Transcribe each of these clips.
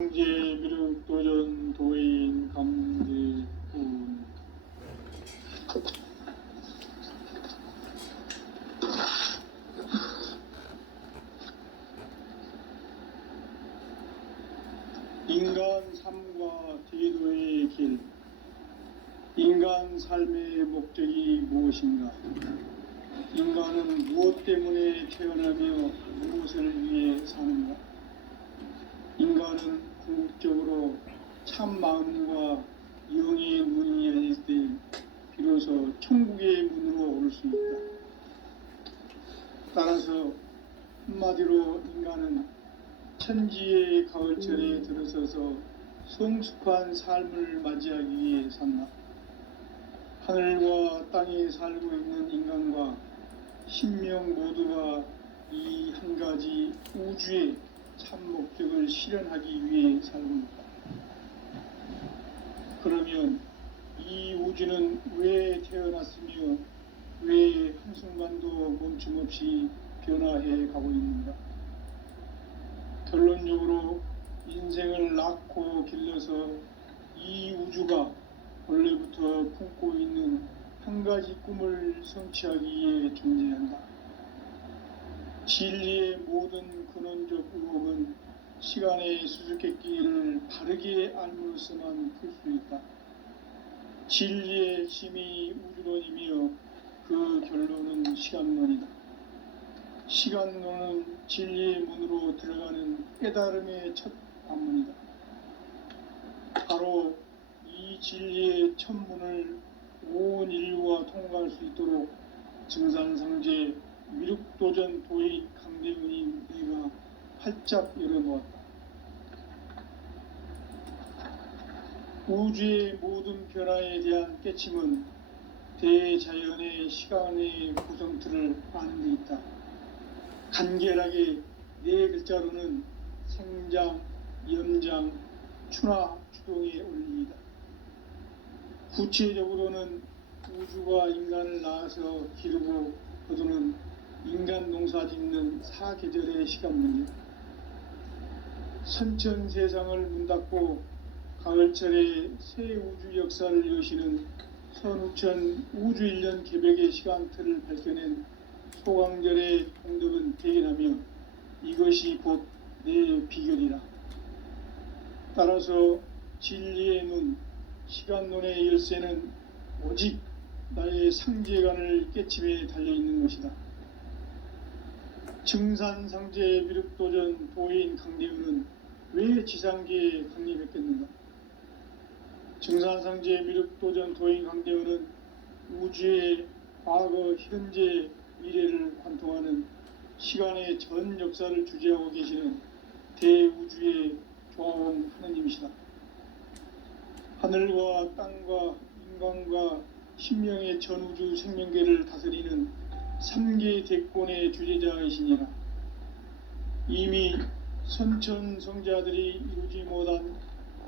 경제비력 도전 도인 강대훈. 인간 삶과 대도의 길. 인간 삶의 목적이 무엇인가? 인간은 무엇 때문에 태어나며 무엇을 위해 사는가? 인간은 궁극적으로 참 마음과 영의 문이 열릴 때 비로소 천국의 문으로 오를 수 있다. 따라서 한마디로 인간은 천지의 가을철에 들어서서 성숙한 삶을 맞이하기 위해 산다. 하늘과 땅에 살고 있는 인간과 신명 모두가 이 한 가지 우주의 참 목적을 실현하기 위해 살고 있다. 그러면 이 우주는 왜 태어났으며 왜 한순간도 멈춤없이 변화해 가고 있는가? 결론적으로 인생을 낳고 길러서 이 우주가 원래부터 품고 있는 한 가지 꿈을 성취하기 위해 존재한다. 진리의 모든 근원적 의혹은 시간의 수수께끼를 바르게 알므로서만 풀 수 있다. 진리의 핵심이 우주론이며 그 결론은 시간론이다. 시간론은 진리의 문으로 들어가는 깨달음의 첫 관문이다. 바로 이 진리의 첫 문을 온 인류가 통과할 수 있도록 증산상제 미륵도전 도인 강대훈이 내가 활짝 열어놓았다. 우주의 모든 변화에 대한 깨침은 대자연의 시간의 구성틀을 아는 데 있다. 간결하게 네 글자로는 생장, 염장, 추나 추동의 원리이다. 구체적으로는 우주가 인간을 낳아서 기르고 거두는 인간 농사 짓는 사계절의 시간 문제. 선천 세상을 문 닫고 가을철에 새 우주 역사를 여시는 선우천 우주 1년 개벽의 시간틀을 밝혀낸 소강절의 공덕은 대견하며 이것이 곧 내 비결이라. 따라서 진리의 눈, 시간론의 열쇠는 오직 나의 상제관을 깨침에 달려있는 것이다. 증산상제 미륵도전 도인 강대훈은 왜 지상계에 강림했겠는가? 증산상제 미륵도전 도인 강대훈은 우주의 과거, 현재, 미래를 관통하는 시간의 전 역사를 주재하고 계시는 대우주의 조화원 하느님이시다. 하늘과 땅과 인간과 신명의 전우주 생명계를 다스리는 3계 대권의 주제자이시니라. 이미 선천성자들이 이루지 못한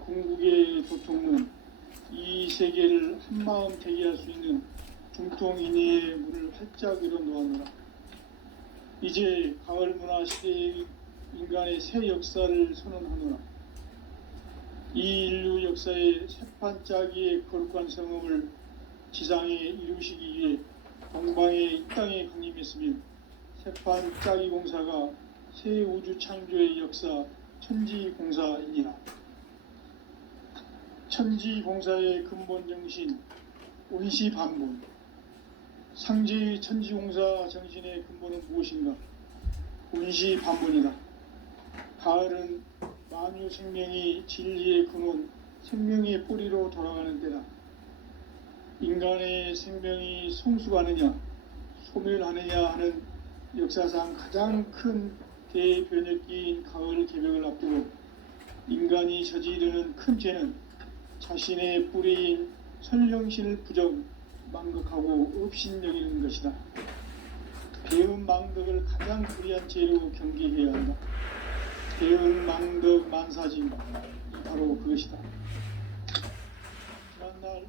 궁극의 도통은 이 세계를 한마음 대기할 수 있는 중통인의의 문을 활짝 열어놓았노라. 이제 가을 문화 시대의 인간의 새 역사를 선언하노라. 이 인류 역사의 새판짜기의 거룩한 성음을 지상에 이루시기 위해 동방의 이 땅에 강림했으며 새판짜기 공사가 새 우주 창조의 역사 천지공사이니라. 천지공사의 근본 정신 온시반본. 상제의 천지공사 정신의 근본은 무엇인가? 온시반본이다. 가을은 만유 생명이 진리의 근원, 생명의 뿌리로 돌아가는 때다. 인간의 생명이 성숙하느냐, 소멸하느냐 하는 역사상 가장 큰 대변혁기인 가을 개벽을 앞두고 인간이 저지르는 큰 죄는 자신의 뿌리인 선령신을 부정, 망극하고 업신여기는 것이다. 배은 망덕을 가장 불의한 죄로 경계해야 한다. 배은 망덕 만사진, 바로 그것이다. 지난날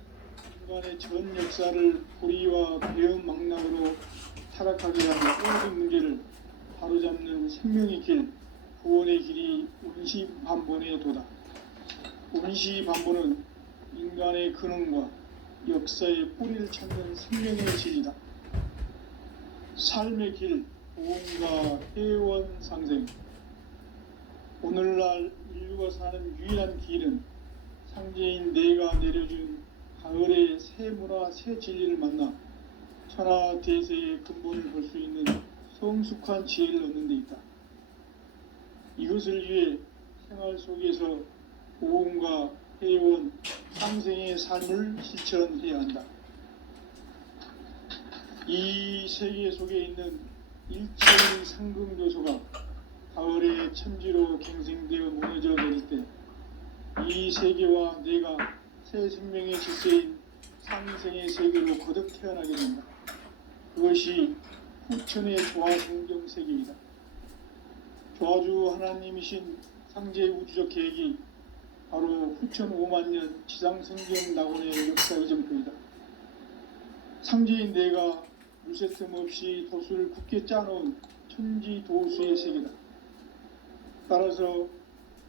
인간의 전 역사를 불의와 배은 망락으로 타락하게 한 모든 문제를 바로잡는 생명의 길, 구원의 길이 운시반본에 도다. 운시반본은 인간의 근원과 역사의 뿌리를 찾는 생명의 진리다. 삶의 길, 보험과 회원 상생. 오늘날 인류가 사는 유일한 길은 상제인 내가 내려준 가을의 새 문화, 새 진리를 만나 천하 대세의 근본을 볼 수 있는 성숙한 지혜를 얻는 데 있다. 이것을 위해 생활 속에서 보험과 회원, 상생의 삶을 실천해야 한다. 이 세계 속에 있는 일체의 상금교소가 가을의 천지로 갱생되어 무너져 내릴 때 이 세계와 내가 새 생명의 질서인 상생의 세계로 거듭 태어나게 된다. 그것이 후천의 조화성경 세계이다. 조화주 하나님이신 상제의 우주적 계획이 바로 후천 5만년 지상성경 낙원의 역사의 점표이다. 상제인 내가 물새틈 없이 도수를 굳게 짜놓은 천지도수의 세계다. 따라서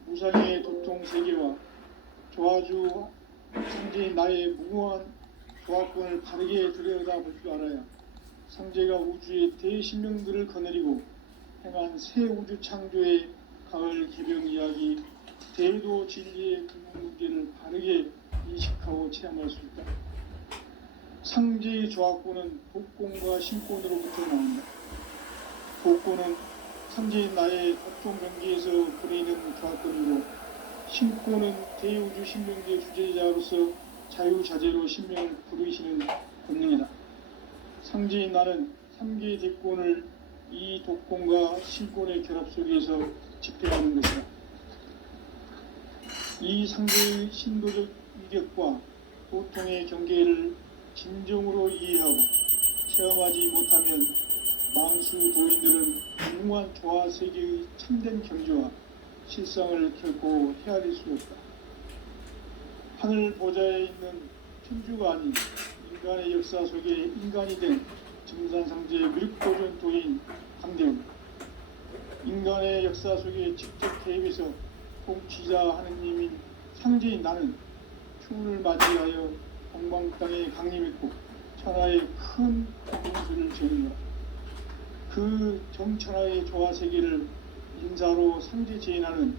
무상의 도통 세계와 조화주 상제인 나의 무궁한 조화권을 바르게 들여다볼 줄 알아야 상제가 우주의 대신명들을 거느리고 행한 새 우주 창조의 가을 개명 이야기, 대도 진리의 근본문제를 바르게 인식하고 체험할 수 있다. 상제의 조화권은 독권과 신권으로부터 나온다. 독권은 상제인 나의 독종 경계에서 보내는 조화권이고, 신권은 대우주 신명계 주제자로서 자유자재로 신명을 부르시는 권능이다. 상제인 나는 3개의 대권을 이 독권과 신권의 결합 속에서 집행하는 것이다. 이 상제의 신도적 위격과 도통의 경계를 진정으로 이해하고 체험하지 못하면 만수 도인들은 무궁한 조화 세계의 참된 경지와 실상을 결코 헤아릴 수 없다. 하늘 보좌에 있는 천주가 아닌 인간의 역사 속에 인간이 된 증산상제의 밀도전 도인 강대훈, 인간의 역사 속에 직접 개입해서 통치자 하느님인 상제인 나는 추운을 맞이하여 동방 땅에 강림했고 천하의 큰 공수를 지은 것. 그 정천하의 조화 세계를 인사로 상제 제인하는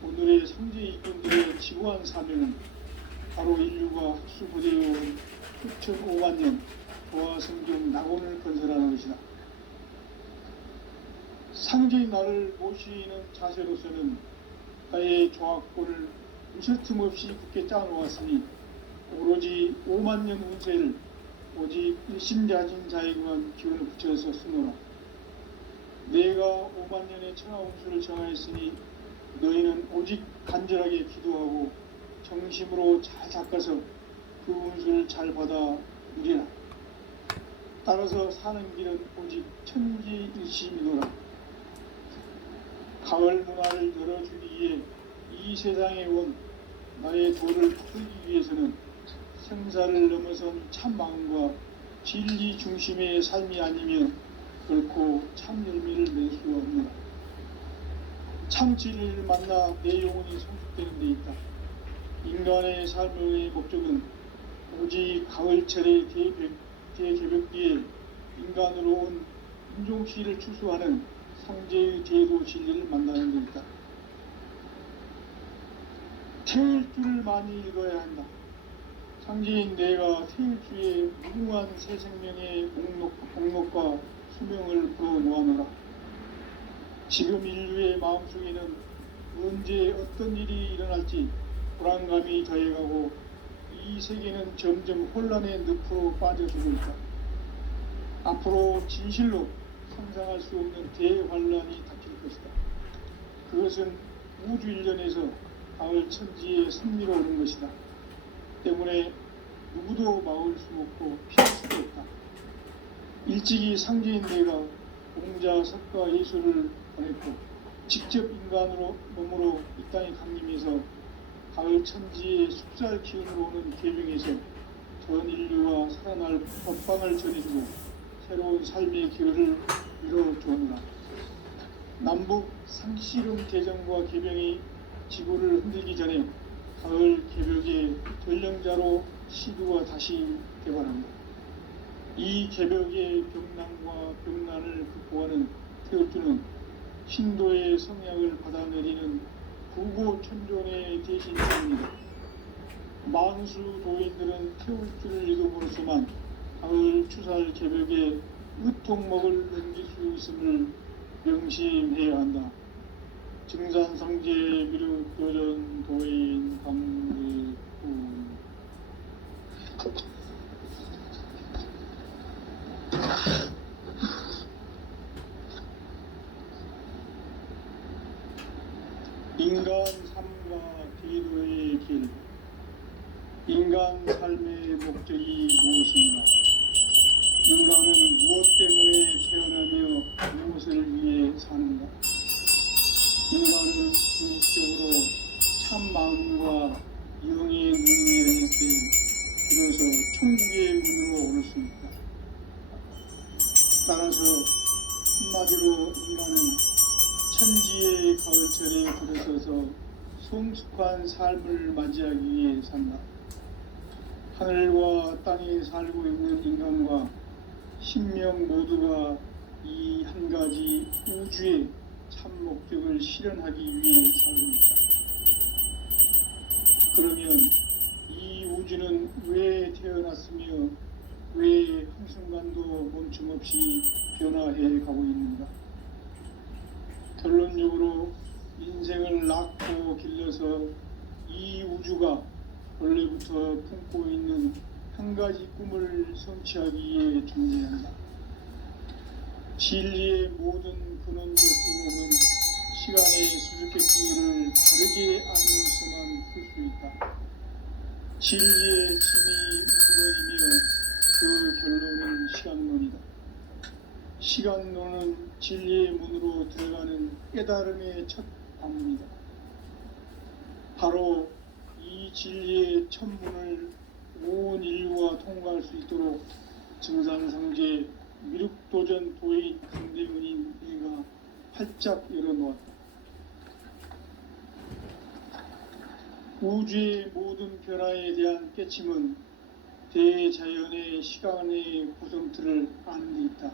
오늘의 상제 이꾼들의 지구한 사명은 바로 인류가 학수부대해온 후천 5만년 조화 성경 낙원을 건설하는 것이다. 상제의 나를 모시는 자세로서는 나의 조화권을 무술 틈 없이 굳게 짜놓았으니 오로지 5만년 운세를 오직 일심자진 자에게만 기운을 붙여서 쓰노라. 내가 5만년의 천하 운수를 정하였으니 너희는 오직 간절하게 기도하고 정심으로 잘 닦아서 그 운수를 잘 받아 누리라. 따라서 사는 길은 오직 천지일심이노라. 가을 문화를 열어주기 위해 이 세상에 온 나의 도를 풀기 위해서는 생사를 넘어선 참 마음과 진리 중심의 삶이 아니면 결코 참 열매를 낼 수 없노라. 참 진리를 만나 내 영혼이 성숙되는 데 있다. 인간의 삶의 목적은 오직 가을철의 대개벽기에 인간으로 온 인종시를 추수하는 상제의 대도 진리를 만나는 데 있다. 태일주를 많이 읽어야 한다. 상제인 내가 태일주의 무궁한 새 생명의 목록과 수명을 불어놓아노라. 지금 인류의 마음속에는 언제 어떤 일이 일어날지 불안감이 더해가고 이 세계는 점점 혼란의 늪으로 빠져들고 있다. 앞으로 진실로 상상할 수 없는 대환란이 닥칠 것이다. 그것은 우주 일련에서 가을 천지의 승리로 오는 것이다. 때문에 누구도 막을 수 없고 피할 수도 없다. 일찍이 상제인 내가 공자, 석가, 예수를 보냈고 직접 인간으로 몸으로 이 땅에 강림해서 가을 천지의 숲살 기운으로 오는 계명에서 전 인류와 살아날 법방을 전해주고 새로운 삶의 기회를 이뤄주었노라. 남북 상씨름 대전과 개병이 지구를 흔들기 전에 가을 개벽의 전령자로 시두가 다시 개발합니다. 이 개벽의 병난과 병난을 극복하는 태울주는 신도의 성약을 받아내리는 부고천존의 대신입니다. 만수 도인들은 태울주를 읽음으로써만 가을 추살 개벽에 의통목을 넘길 수 있음을 명심해야 한다. 증산상제 미륵 도전 도인 강의구 인간 삶과 기도의 길. 인간 삶의 목적이 무엇인가? 인간은 무엇 때문에 태어나며 무엇을 위해 사는가? 인간은 궁극적으로 참 마음과 영의 눈이 열릴 때 비로소 천국의 문으로 오를 수 있다. 따라서 한마디로 인간은 천지의 가을철에 들어서서 성숙한 삶을 맞이하기 위해 산다. 하늘과 땅에 살고 있는 인간과 신명 모두가 이 한 가지 우주의 참 목적을 실현하기 위해 살고 있다. 그러면 이 우주는 왜 태어났으며 왜 한순간도 멈춤없이 변화해 가고 있는가? 결론적으로 인생을 낳고 길러서 이 우주가 원래부터 품고 있는 한 가지 꿈을 성취하기 위해 존재한다. 진리의 모든 근원적 의혹은 시간의 수수께끼를 바르게 알므로서만 풀 수 있다. 진리의 힘이 우주론이며 그 결론은 시간론이다. 시간론은 진리의 문으로 들어가는 깨달음의 첫 방문이다. 바로 이 진리의 첫 문을 온 인류가 통과할 수 있도록 증산상제 미륵도전 도인 강대문인 내가 활짝 열어놓았다. 우주의 모든 변화에 대한 깨침은 대자연의 시간의 구성틀을 아는 데 있다.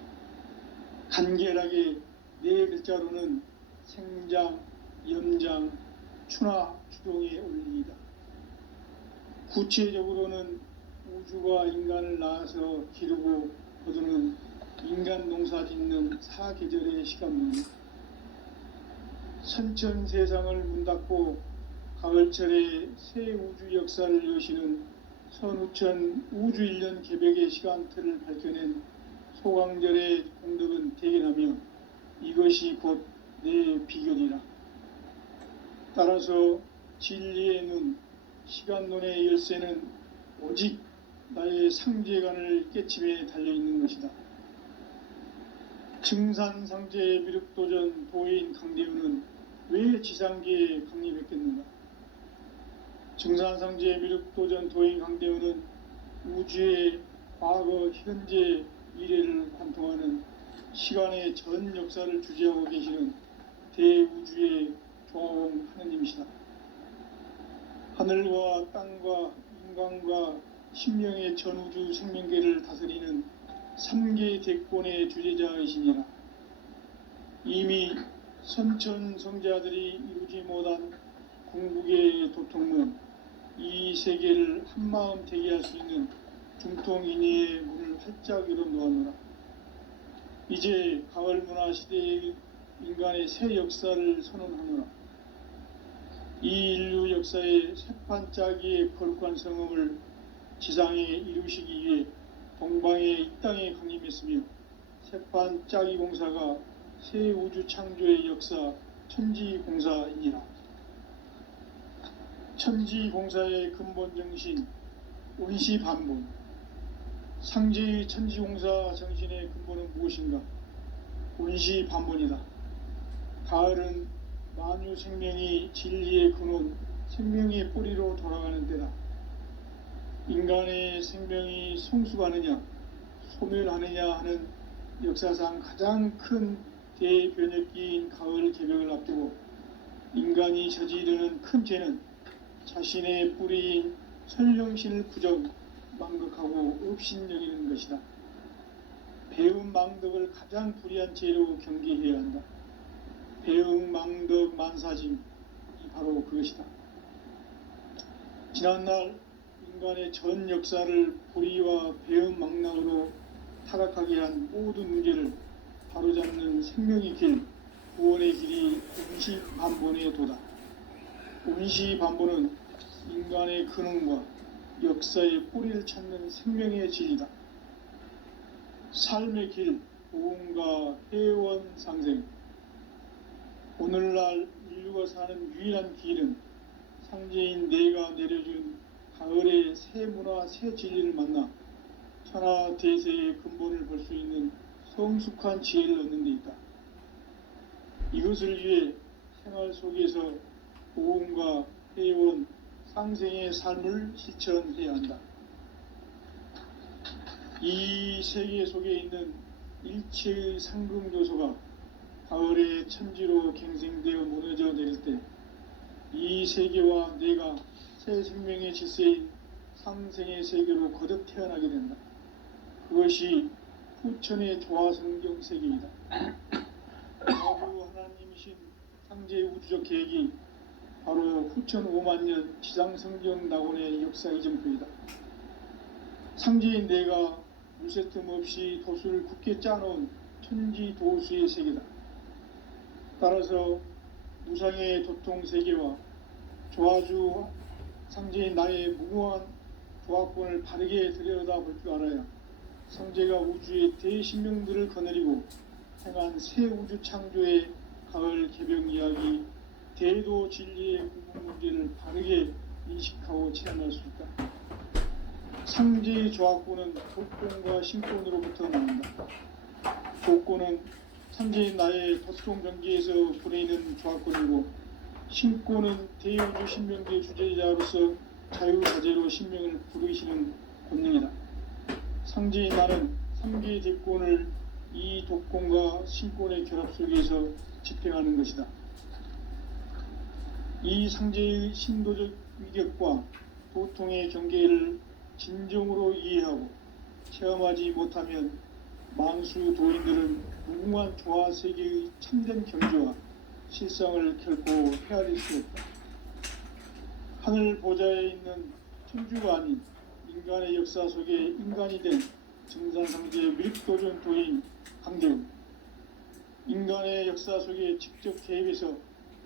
간결하게 네 글자로는 생장, 염장, 추나 추동의 원리이다. 구체적으로는 우주가 인간을 낳아서 기르고 거두는 인간 농사 짓는 사계절의 시간문이다. 선천 세상을 문 닫고 가을철에 새 우주 역사를 여시는 선우천 우주 1년 개벽의 시간틀을 밝혀낸 소강절의 공덕은 대견하며 이것이 곧 내 비결이라. 따라서 진리의 눈, 시간론의 열쇠는 오직 나의 상제관을 깨침에 달려있는 것이다. 증산상제 미륵도전 도인 강대우는 왜 지상계에 강림했겠는가? 증산상제 미륵도전 도인 강대우는 우주의 과거, 현재, 미래를 관통하는 시간의 전 역사를 주재하고 계시는 대우주의 조화원 하느님이시다. 하늘과 땅과 인간과 신명의 전우주 생명계를 다스리는 3계 대권의 주제자이시니라. 이미 선천성자들이 이루지 못한 궁극의 도통문, 이 세계를 한마음 되게 할 수 있는 중통인의의 문을 활짝 열어놓았노라. 이제 가을 문화 시대의 인간의 새 역사를 선언하노라. 이 인류 역사의 새판짜기의 거룩한 성음을 지상에 이루시기 위해 동방의 이 땅에 강림했으며 새판짜기 공사가 새 우주 창조의 역사 천지공사이니라. 천지공사의 근본 정신 원시반본. 상제의 천지공사 정신의 근본은 무엇인가? 원시반본이다. 가을은 만유 생명이 진리의 근원, 생명의 뿌리로 돌아가는 때다. 인간의 생명이 성숙하느냐, 소멸하느냐 하는 역사상 가장 큰 대변혁기인 가을 개벽을 앞두고 인간이 저지르는 큰 죄는 자신의 뿌리인 설령신을 부정 망극하고 업신여기는 것이다. 배음 망덕을 가장 불의한 죄로 경계해야 한다. 배음 망덕 만사짐이 바로 그것이다. 지난날 인간의 전 역사를 불의와 배음 망락으로 타락하게 한 모든 문제를 바로잡는 생명의 길, 구원의 길이 운시반본의 도다. 운시반본은 인간의 근원과 역사의 뿌리를 찾는 생명의 진리다. 삶의 길, 보험과 회원 상생. 오늘날 인류가 사는 유일한 길은 상제인 내가 내려준 가을의 새 문화, 새 진리를 만나 천하 대세의 근본을 볼 수 있는 성숙한 지혜를 얻는 데 있다. 이것을 위해 생활 속에서 보험과 회원, 상생의 삶을 실천해야 한다. 이 세계 속에 있는 일체의 상금 요소가 가을의 천지로 갱생되어 무너져 내릴 때 이 세계와 내가 새 생명의 질서인 상생의 세계로 거듭 태어나게 된다. 그것이 후천의 조화성경 세계이다. 아부 하나님이신 상제의 우주적 계획이 바로 후천 5만년 지상성경 낙원의 역사 이정표이다. 상제인 내가 물새틈 없이 도수를 굳게 짜놓은 천지 도수의 세계다. 따라서 무상의 도통 세계와 조화주 상제인 나의 무궁한 조화권을 바르게 들여다볼 줄 알아야 상제가 우주의 대신명들을 거느리고 행한 새 우주 창조의 가을 개벽 이야기, 대도 진리의 궁극 문제를 바르게 인식하고 체험할 수 있다. 상제의 조화권은 독권과 신권으로부터 나온다. 독권은 상제인 나의 덧송 경계에서 보내는 조화권이고, 신권은 대우주 신명계의 주제자로서 자유자재로 신명을 부르시는 권능이다. 상제인 나는 3개의 대권을 이 독권과 신권의 결합 속에서 집행하는 것이다. 이 상제의 신도적 위격과 도통의 경계를 진정으로 이해하고 체험하지 못하면 만수 도인들은 무궁한 조화 세계의 참된 경지와 실상을 결코 헤아릴 수 없다. 하늘 보좌에 있는 천주가 아닌 인간의 역사 속에 인간이 된 정산상제의 밀도전 도인 강대웅, 인간의 역사 속에 직접 개입해서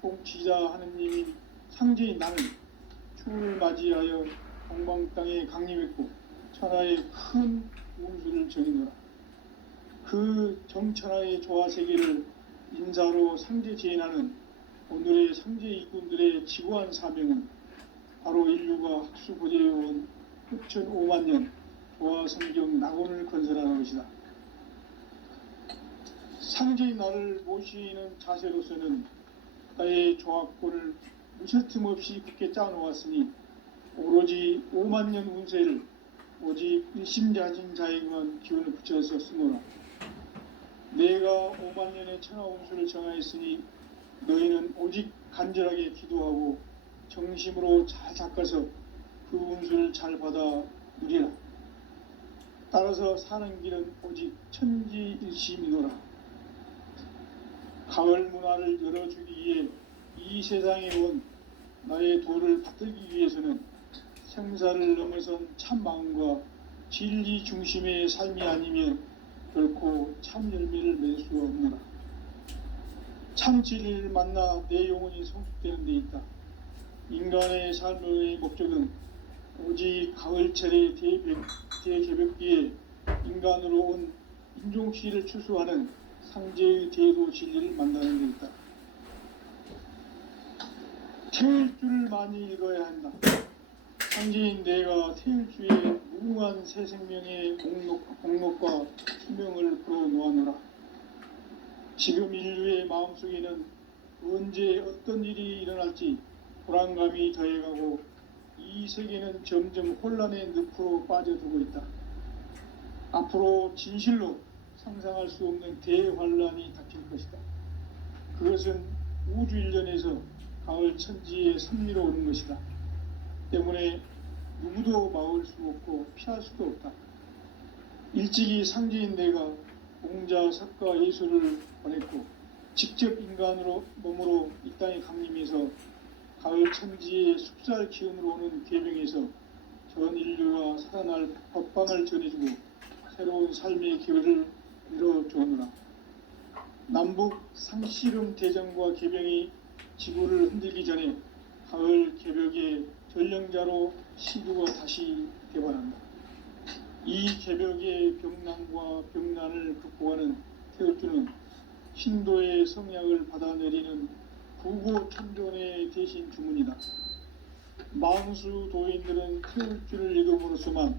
통치자 하느님인 상제인 나는 추운을 맞이하여 동방 땅에 강림했고 천하의 큰 운수를 정의노라. 그 정천하의 조화 세계를 인사로 상제 재현하는 오늘의 상제 일꾼들의 지구한 사명은 바로 인류가 학수고대해온 후천 5만년 조화성경 낙원을 건설하는 것이다. 상제인 나를 모시는 자세로서는 나의 조화권을 무설틈 없이 굳게 짜놓았으니 오로지 5만년 운세를 오직 일심자진 자에게만 기운을 붙여서 쓰노라. 내가 5만년의 천하 운수를 정하였으니 너희는 오직 간절하게 기도하고 정심으로 잘 닦아서 그 운수를 잘 받아 누리라. 따라서 사는 길은 오직 천지일심이노라. 가을 문화를 열어주기 위해 이 세상에 온 나의 도를 받들기 위해서는 생사를 넘어선 참 마음과 진리 중심의 삶이 아니면 결코 참 열매를 맺을 수가 없노라. 참 진리를 만나 내 영혼이 성숙되는 데 있다. 인간의 삶의 목적은 오직 가을철의 대개벽기에 인간으로 온 인종시를 추수하는 상제의 대도 진리를 만나는 데 있다. 태일주를 많이 읽어야 한다. 상제인 내가 태일주의 무궁한 새 생명의 공록과 수명을 불어놓아노라. 지금 인류의 마음속에는 언제 어떤 일이 일어날지 불안감이 더해가고 이 세계는 점점 혼란의 늪으로 빠져들고 있다. 앞으로 진실로 상상할 수 없는 대환란이 닥칠 것이다. 그것은 우주 일련에서 가을 천지의 섭리로 오는 것이다. 때문에 누구도 막을 수 없고 피할 수도 없다. 일찍이 상제인 내가 공자, 석가, 예수를 보냈고 직접 인간으로 몸으로 이 땅에 강림해서 가을 천지의 숲살 기운으로 오는 계병에서 전 인류가 살아날 법방을 전해주고 새로운 삶의 기회를 밀어주오노라. 남북 상씨름 대전과 계병이 지구를 흔들기 전에 가을 개벽의 전령자로 시주가 다시 개발한다. 이 개벽의 병난과 병난을 극복하는 태극주는 신도의 성약을 받아내리는 부고천존의 대신 주문이다. 만수 도인들은 태극주를 읽음으로써만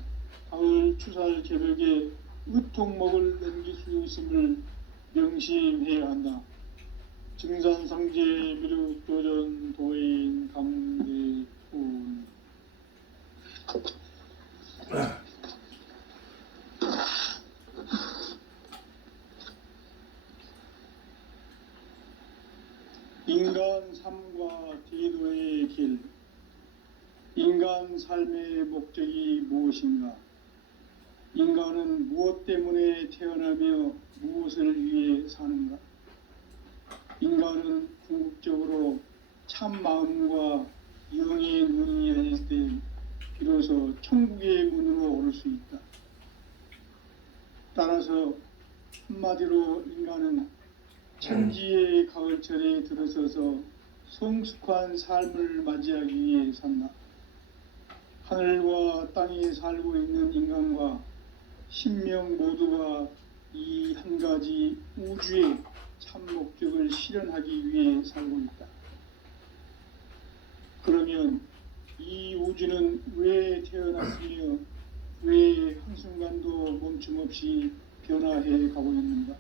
가을 추살 개벽의 의통목을 넘길 수 있음을 명심해야 한다. 증산상제 미륵도전 도인 강대훈. 인간 삶과 대도의 길. 인간 삶의 목적이 무엇인가? 인간은 무엇 때문에 태어나며 무엇을 위해 사는가? 인간은 궁극적으로 참 마음과 영의 눈이 열릴 때 비로소 천국의 문으로 오를 수 있다. 따라서 한마디로 인간은 천지의 가을철에 들어서서 성숙한 삶을 맞이하기 위해 산다. 하늘과 땅에 살고 있는 인간과 신명 모두가 이 한 가지 우주의 참 목적을 실현하기 위해 살고 있다. 그러면 이 우주는 왜 태어났으며 왜 한순간도 멈춤없이 변화해 가고 있는가?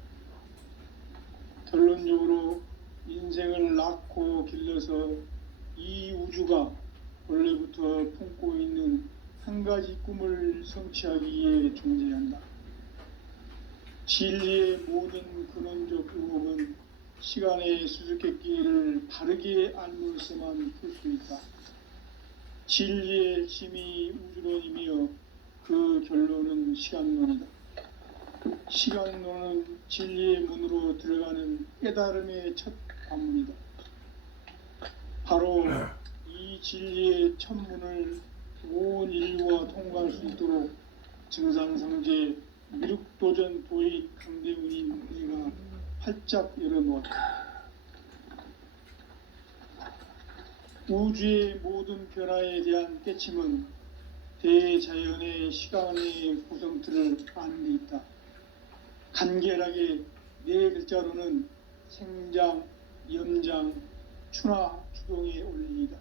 결론적으로 인생을 낳고 길러서 이 우주가 원래부터 품고 있는 한 가지 꿈을 성취하기 위해 존재한다. 진리의 모든 근원적 의혹은 시간의 수수께끼를 바르게 알므로서만 풀 수 있다. 진리의 힘이 우주론이며 그 결론은 시간론이다. 시간론은 진리의 문으로 들어가는 깨달음의 첫 관문이다. 바로 이 진리의 첫 문을 온 인류가 통과할 수 있도록 증산상제 미륵도전 도인 강대훈인 내가 활짝 열어놓았다. 우주의 모든 변화에 대한 깨침은 대자연의 시간의 구성틀을 아는 데 있다. 간결하게 네 글자로는 생장, 염장, 추나, 추동의 원리이다.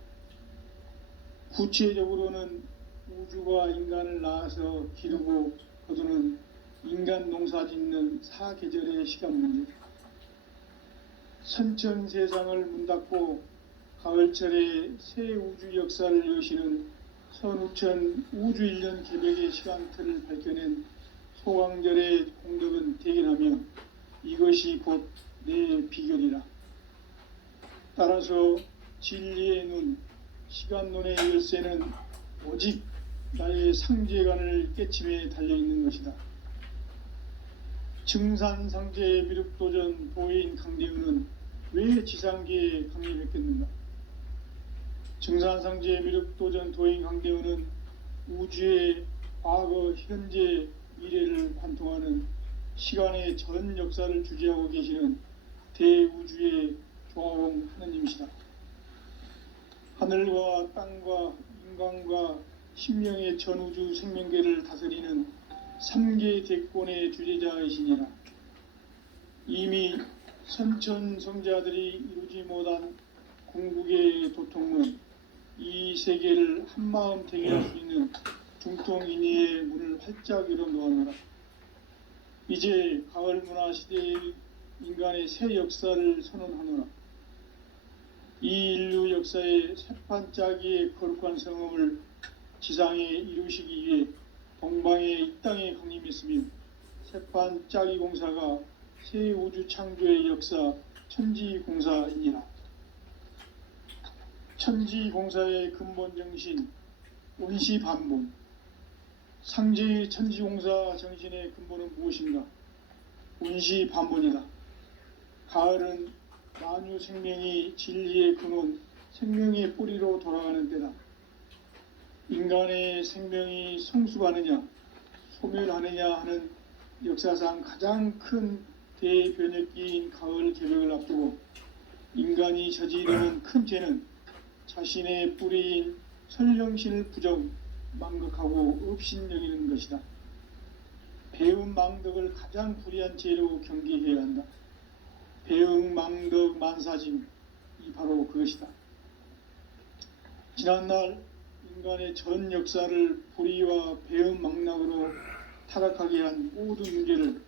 구체적으로는 우주가 인간을 낳아서 기르고 거두는 인간 농사 짓는 사계절의 시간 문제. 선천 세상을 문 닫고 가을철에 새 우주 역사를 여시는 선우천 우주일년 개벽의 시간틀을 밝혀낸 소강절의 공덕은 대견하며 이것이 곧 내 비결이라. 따라서 진리의 눈, 시간론의 열쇠는 오직 나의 상제관을 깨침에 달려있는 것이다. 증산상제 미륵도전 도인 강대훈은 왜 지상계에 강림했겠는가? 증산상제 미륵도전 도인 강대훈은 우주의 과거, 현재, 미래를 관통하는 시간의 전 역사를 주재하고 계시는 대우주의 조화홍 하느님이시다. 하늘과 땅과 인간과 심령의 전우주 생명계를 다스리는 3계 대권의 주재자이시니라. 이미 선천성자들이 이루지 못한 궁극의 도통론, 이 세계를 한마음 되게 할 수 있는 중통인의의 문을 활짝 열어놓아노라. 이제 가을 문화 시대의 인간의 새 역사를 선언하노라. 이 인류 역사의 새판짜기의 거룩한 성음을 지상에 이루시기 위해 동방의 이 땅에 강림했으며 세판 짜기 공사가 새 우주 창조의 역사 천지공사이니라. 천지공사의 근본 정신 원시반본. 상제의 천지공사 정신의 근본은 무엇인가? 원시반본이다. 가을은 만유 생명이 진리의 근원, 생명의 뿌리로 돌아가는 때다. 인간의 생명이 성숙하느냐, 소멸하느냐 하는 역사상 가장 큰 대변혁기인 가을 개벽을 앞두고 인간이 저지르는 큰 죄는 자신의 뿌리인 선령신을 부정, 망극하고 업신여기는 것이다. 배음 망덕을 가장 불의한 죄로 경계해야 한다. 배음 망덕 만사짐이 바로 그것이다. 지난날 인간의 전 역사를 불의와 배음 망락으로 타락하게 한 모든 문제를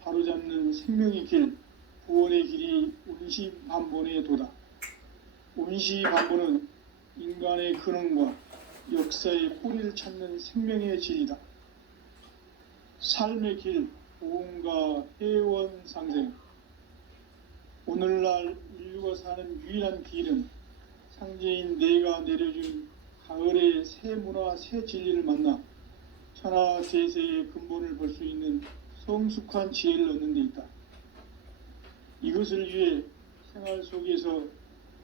바로잡는 생명의 길, 구원의 길이 원시반본의 도다. 원시반본은 인간의 근원과 역사의 뿌리를 찾는 생명의 진리다. 삶의 길, 보험과 회원 상생. 오늘날 인류가 사는 유일한 길은 상제인 내가 내려준 가을의 새 문화, 새 진리를 만나 천하제세의 근본을 볼 수 있는 성숙한 지혜를 얻는 데 있다. 이것을 위해 생활 속에서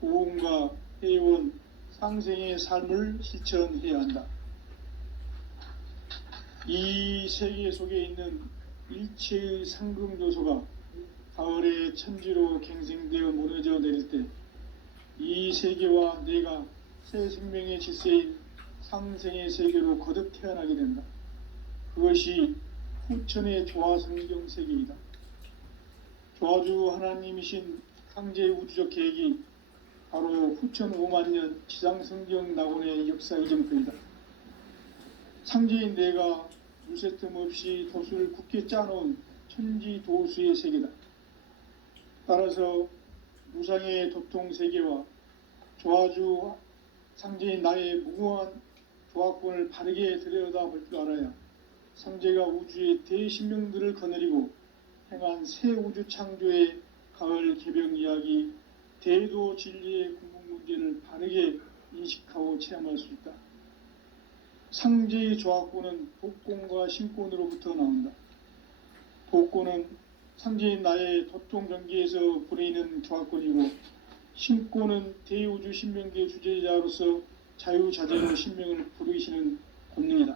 보험과 회원, 상생의 삶을 실천해야 한다. 이 세계 속에 있는 일체의 상금요소가 가을의 천지로 갱생되어 무너져 내릴 때 이 세계와 내가 새 생명의 질서인 상생의 세계로 거듭 태어나게 된다. 그것이 후천의 조화성경 세계이다. 조화주 하나님이신 상제 우주적 계획이 바로 후천 5만년 지상성경 낙원의 역사 이전편이다. 상제인 내가 물새 틈 없이 도수를 굳게 짜놓은 천지도수의 세계다. 따라서 무상의 도통세계와 조화주 상제인 나의 무궁한 조화권을 바르게 들여다볼 줄 알아야 상제가 우주의 대신명들을 거느리고 행한 새 우주 창조의 가을 개벽 이야기, 대도 진리의 궁극 문제를 바르게 인식하고 체험할 수 있다. 상제의 조화권은 복권과 신권으로부터 나온다. 복권은 상제인 나의 도통 경계에서 부리는 조화권이고, 신권은 대우주 신명계 주제자로서 자유자재로 신명을 부르시는 권능이다.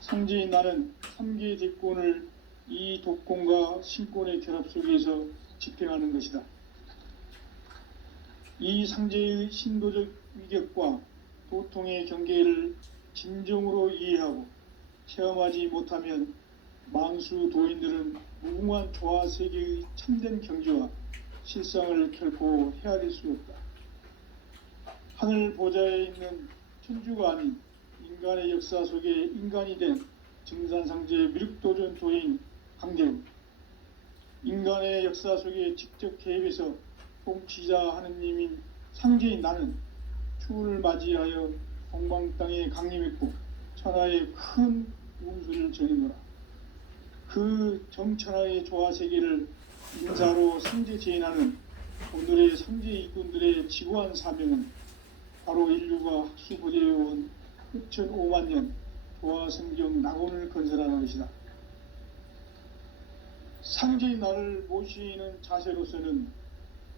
상제인 나는 3개의 대권을 이 독권과 신권의 결합 속에서 집행하는 것이다. 이 상제의 신도적 위격과 도통의 경계를 진정으로 이해하고 체험하지 못하면 만수 도인들은 무궁한 조화 세계의 참된 경지와 실상을 결코 헤아릴 수 없다. 하늘 보좌에 있는 천주가 아닌 인간의 역사 속에 인간이 된 증산상제 미륵도전 도인 강대우, 인간의 역사 속에 직접 개입해서 통치자 하느님인 상제인 나는 추운을 맞이하여 동방 땅에 강림했고 천하의 큰 운수를 전해노라. 그 정천하의 조화세계를 인사로 상제 제인하는 오늘의 상제 일꾼들의 지구한 사명은 바로 인류가 학수부대해온 후천 5만년 조화성경 낙원을 건설하는 것이다. 상제인 나를 모시는 자세로서는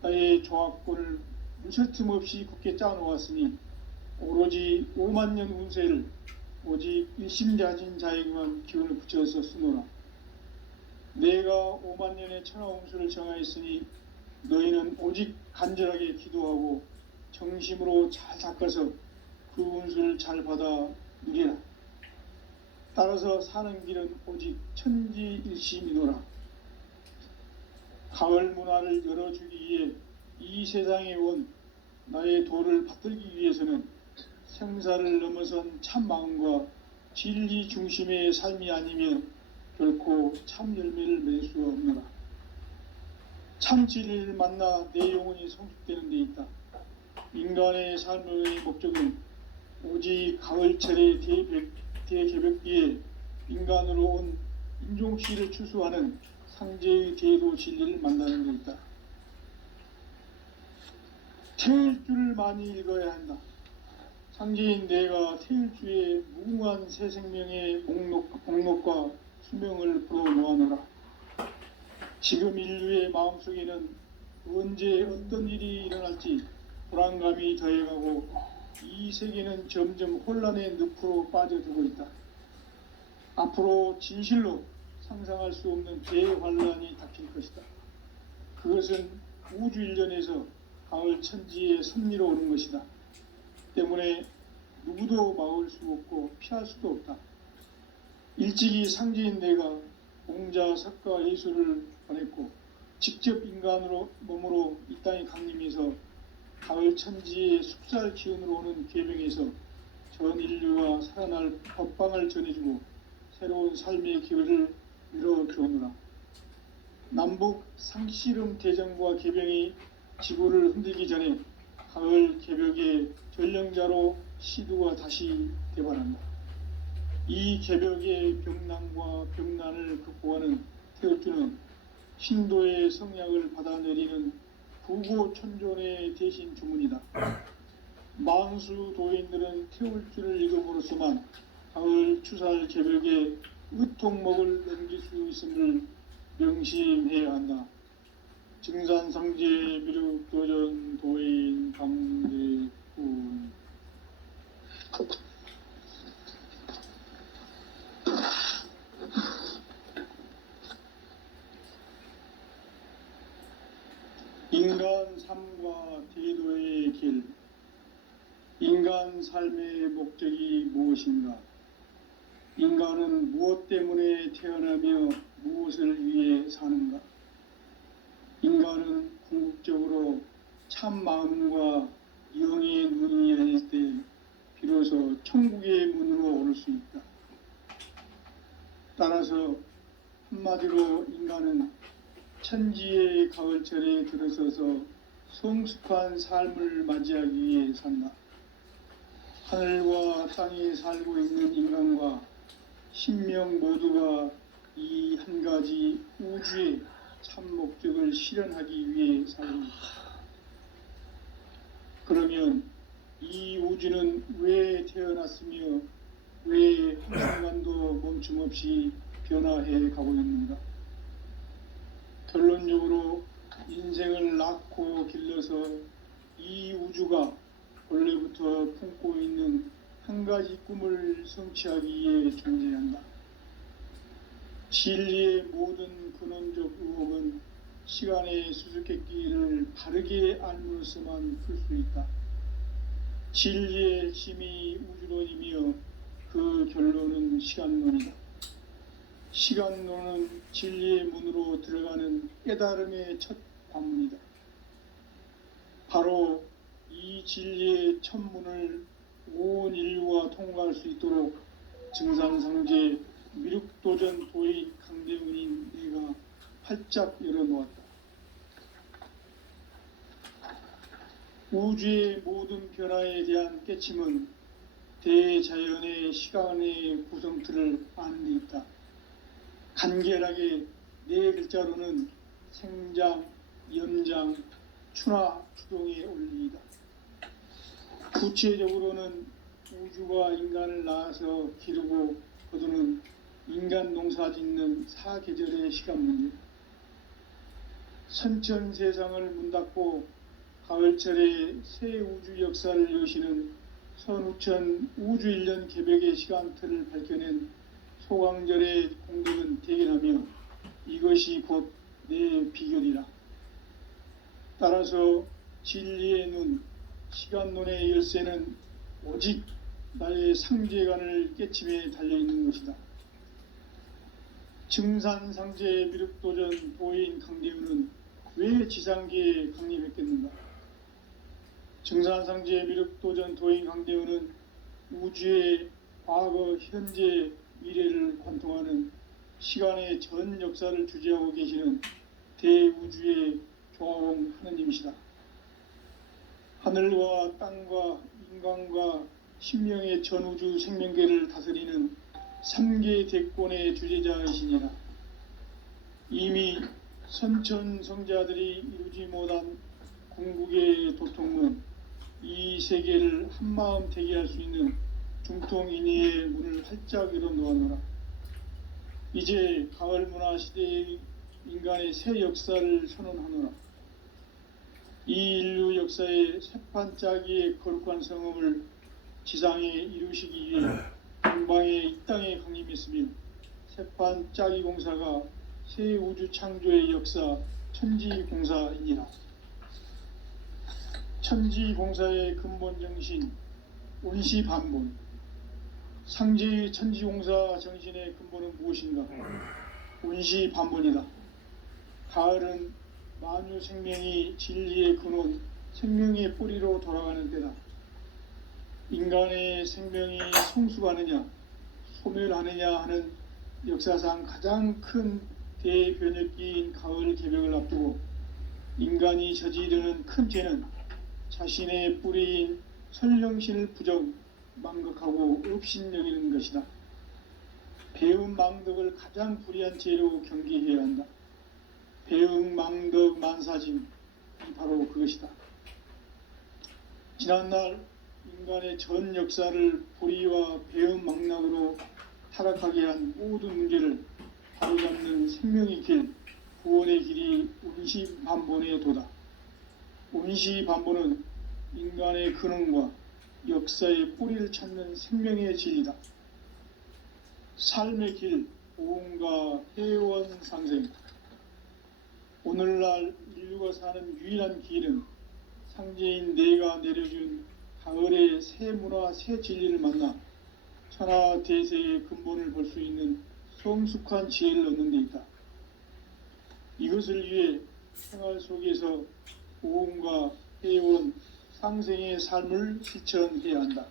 나의 조화권을 무쇠 틈 없이 굳게 짜놓았으니 오로지 5만년 운세를 오직 일심자진 자에게만 기운을 붙여서 쓰노라. 내가 5만년의 천하운수를 정하였으니 너희는 오직 간절하게 기도하고 정심으로 잘 닦아서 그 운수를 잘 받아 누리라. 따라서 사는 길은 오직 천지일심이노라. 가을 문화를 열어주기 위해 이 세상에 온 나의 도를 받들기 위해서는 생사를 넘어선 참 마음과 진리 중심의 삶이 아니면 결코 참 열매를 맺을 수가 없노라. 참 진리를 만나 내 영혼이 성숙되는 데 있다. 인간의 삶의 목적은 오직 가을철의 대개벽기에 인간으로 온 인종시를 추수하는 상제의 제도 진리를 만나는 데 있다. 태일주를 많이 읽어야 한다. 상제인 내가 태일주의 무궁한 새 생명의 목록과 수명을 풀어놓아노라. 지금 인류의 마음속에는 언제 어떤 일이 일어날지 불안감이 더해가고 이 세계는 점점 혼란의 늪으로 빠져들고 있다. 앞으로 진실로 상상할 수 없는 대환란이 닥칠 것이다. 그것은 우주 일련에서 가을 천지의 섭리로 오는 것이다. 때문에 누구도 막을 수 없고 피할 수도 없다. 일찍이 상제인 내가 공자, 석가, 예수를 보냈고 직접 인간으로 몸으로 이 땅에 강림해서 가을 천지의 숲살 기운으로 오는 계명에서 전 인류가 살아날 법방을 전해주고 새로운 삶의 기회를 열어주오노라. 남북 상씨름 대전과 개병이 지구를 흔들기 전에 가을 개벽의 전령자로 시두가 다시 대발한다. 이 개벽의 병난과 병난을 극복하는 태울주는 신도의 성약을 받아내리는 구고천존의 대신 주문이다. 만수 도인들은 태울주를 읽음으로써만 가을 추살 개벽의 의통목을 넘길 수 있음을 명심해야 한다. 증산상제 미륵도전 도인 강대군. 인간 삶과 대도의 길. 인간 삶의 목적이 무엇인가? 인간은 무엇 때문에 태어나며 무엇을 위해 사는가? 인간은 궁극적으로 참 마음과 영의 눈이 열릴 때 비로소 천국의 문으로 오를 수 있다. 따라서 한마디로 인간은 천지의 가을철에 들어서서 성숙한 삶을 맞이하기 위해 산다. 하늘과 땅에 살고 있는 인간과 신명 모두가 이 한 가지 우주의 참 목적을 실현하기 위해 살고 있다. 그러면 이 우주는 왜 태어났으며 왜 한순간도 멈춤 없이 변화해 가고 있는가? 결론적으로 인생을 낳고 길러서 이 우주가 원래부터 품고 있는 한 가지 꿈을 성취하기 위해 존재한다. 진리의 모든 근원적 의혹은 시간의 수수께끼를 바르게 알므로서만 풀 수 있다. 진리의 힘이 우주론이며 그 결론은 시간론이다. 시간론은 진리의 문으로 들어가는 깨달음의 첫 관문이다. 바로 이 진리의 첫 문을 온 인류가 통과할 수 있도록 증산상제 미륵도전 도인 강대훈인 내가 활짝 열어놓았다. 우주의 모든 변화에 대한 깨침은 대자연의 시간의 구성틀을 아는 데 있다. 간결하게 네 글자로는 생장, 연장, 추나 추동의 원리이다. 구체적으로는 우주가 인간을 낳아서 기르고 거두는 인간 농사 짓는 사계절의 시간 문제. 선천 세상을 문 닫고 가을철에 새 우주 역사를 여시는 선우천 우주 1년 개벽의 시간틀을 밝혀낸 소강절의 공덕은 대견하며 이것이 곧 내 비결이라. 따라서 진리의 눈, 시간론의 열쇠는 오직 나의 상제관을 깨침에 달려있는 것이다. 증산상제 미륵도전 도인 강대훈은 왜 지상계에 강림했겠는가? 증산상제 미륵도전 도인 강대훈은 우주의 과거, 현재, 미래를 관통하는 시간의 전 역사를 주재하고 계시는 대우주의 조화홍 하느님이시다. 하늘과 땅과 인간과 신명의 전우주 생명계를 다스리는 삼계 대권의 주제자이시니라. 이미 선천성자들이 이루지 못한 궁극의 도통은 이 세계를 한마음 되게 할 수 있는 중통인의의 문을 활짝 열어 놓아노라. 이제 가을 문화 시대의 인간의 새 역사를 선언하노라. 이 인류 역사의 새판짜기의 거룩한 성음을 지상에 이루시기 위해 동방의 이 땅에 강림했으며 새판짜기 공사가 새 우주 창조의 역사 천지공사이니라. 천지공사의 근본 정신 운시반본. 상제의 천지공사 정신의 근본은 무엇인가? 운시반본이다. 가을은 만유 생명이 진리의 근원, 생명의 뿌리로 돌아가는 때다. 인간의 생명이 성숙하느냐, 소멸하느냐 하는 역사상 가장 큰 대변혁기인 가을 개벽을 앞두고 인간이 저지르는 큰 죄는 자신의 뿌리인 선령신을 부정, 망극하고 업신여기는 것이다. 배음 망덕을 가장 불의한 죄로 경계해야 한다. 배음 망덕 만사짐이 바로 그것이다. 지난날 인간의 전 역사를 불의와 배음 망락으로 타락하게 한 모든 문제를 바로잡는 생명의 길, 구원의 길이 운시반본의 도다. 운시반본은 인간의 근원과 역사의 뿌리를 찾는 생명의 진리다. 삶의 길, 보험과 회원 상생. 오늘날 인류가 사는 유일한 길은 상제인 내가 내려준 가을의 새 문화, 새 진리를 만나 천하 대세의 근본을 볼 수 있는 성숙한 지혜를 얻는 데 있다. 이것을 위해 생활 속에서 보험과 회원, 상생의 삶을 실천해야 한다.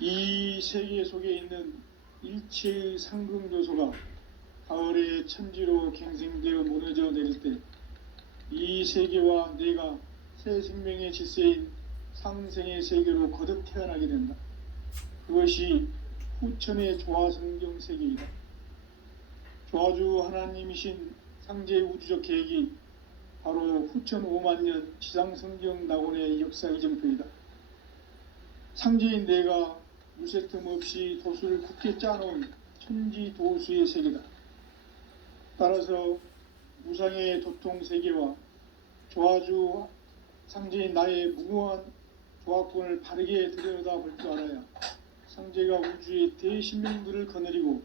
이 세계 속에 있는 일체의 상금 요소가 가을의 천지로 갱생되어 무너져 내릴 때 이 세계와 내가 새 생명의 질서인 상생의 세계로 거듭 태어나게 된다. 그것이 후천의 조화성경 세계이다. 조화주 하나님이신 상제의 우주적 계획이 바로 후천 5만년 지상성경 낙원의 역사 이정표이다. 상제인 내가 물새 틈 없이 도수를 굳게 짜놓은 천지도수의 세계다. 따라서 무상의 도통 세계와 조화주 상제인 나의 무궁한 조화권을 바르게 들여다볼 줄 알아야 상제가 우주의 대신명들을 거느리고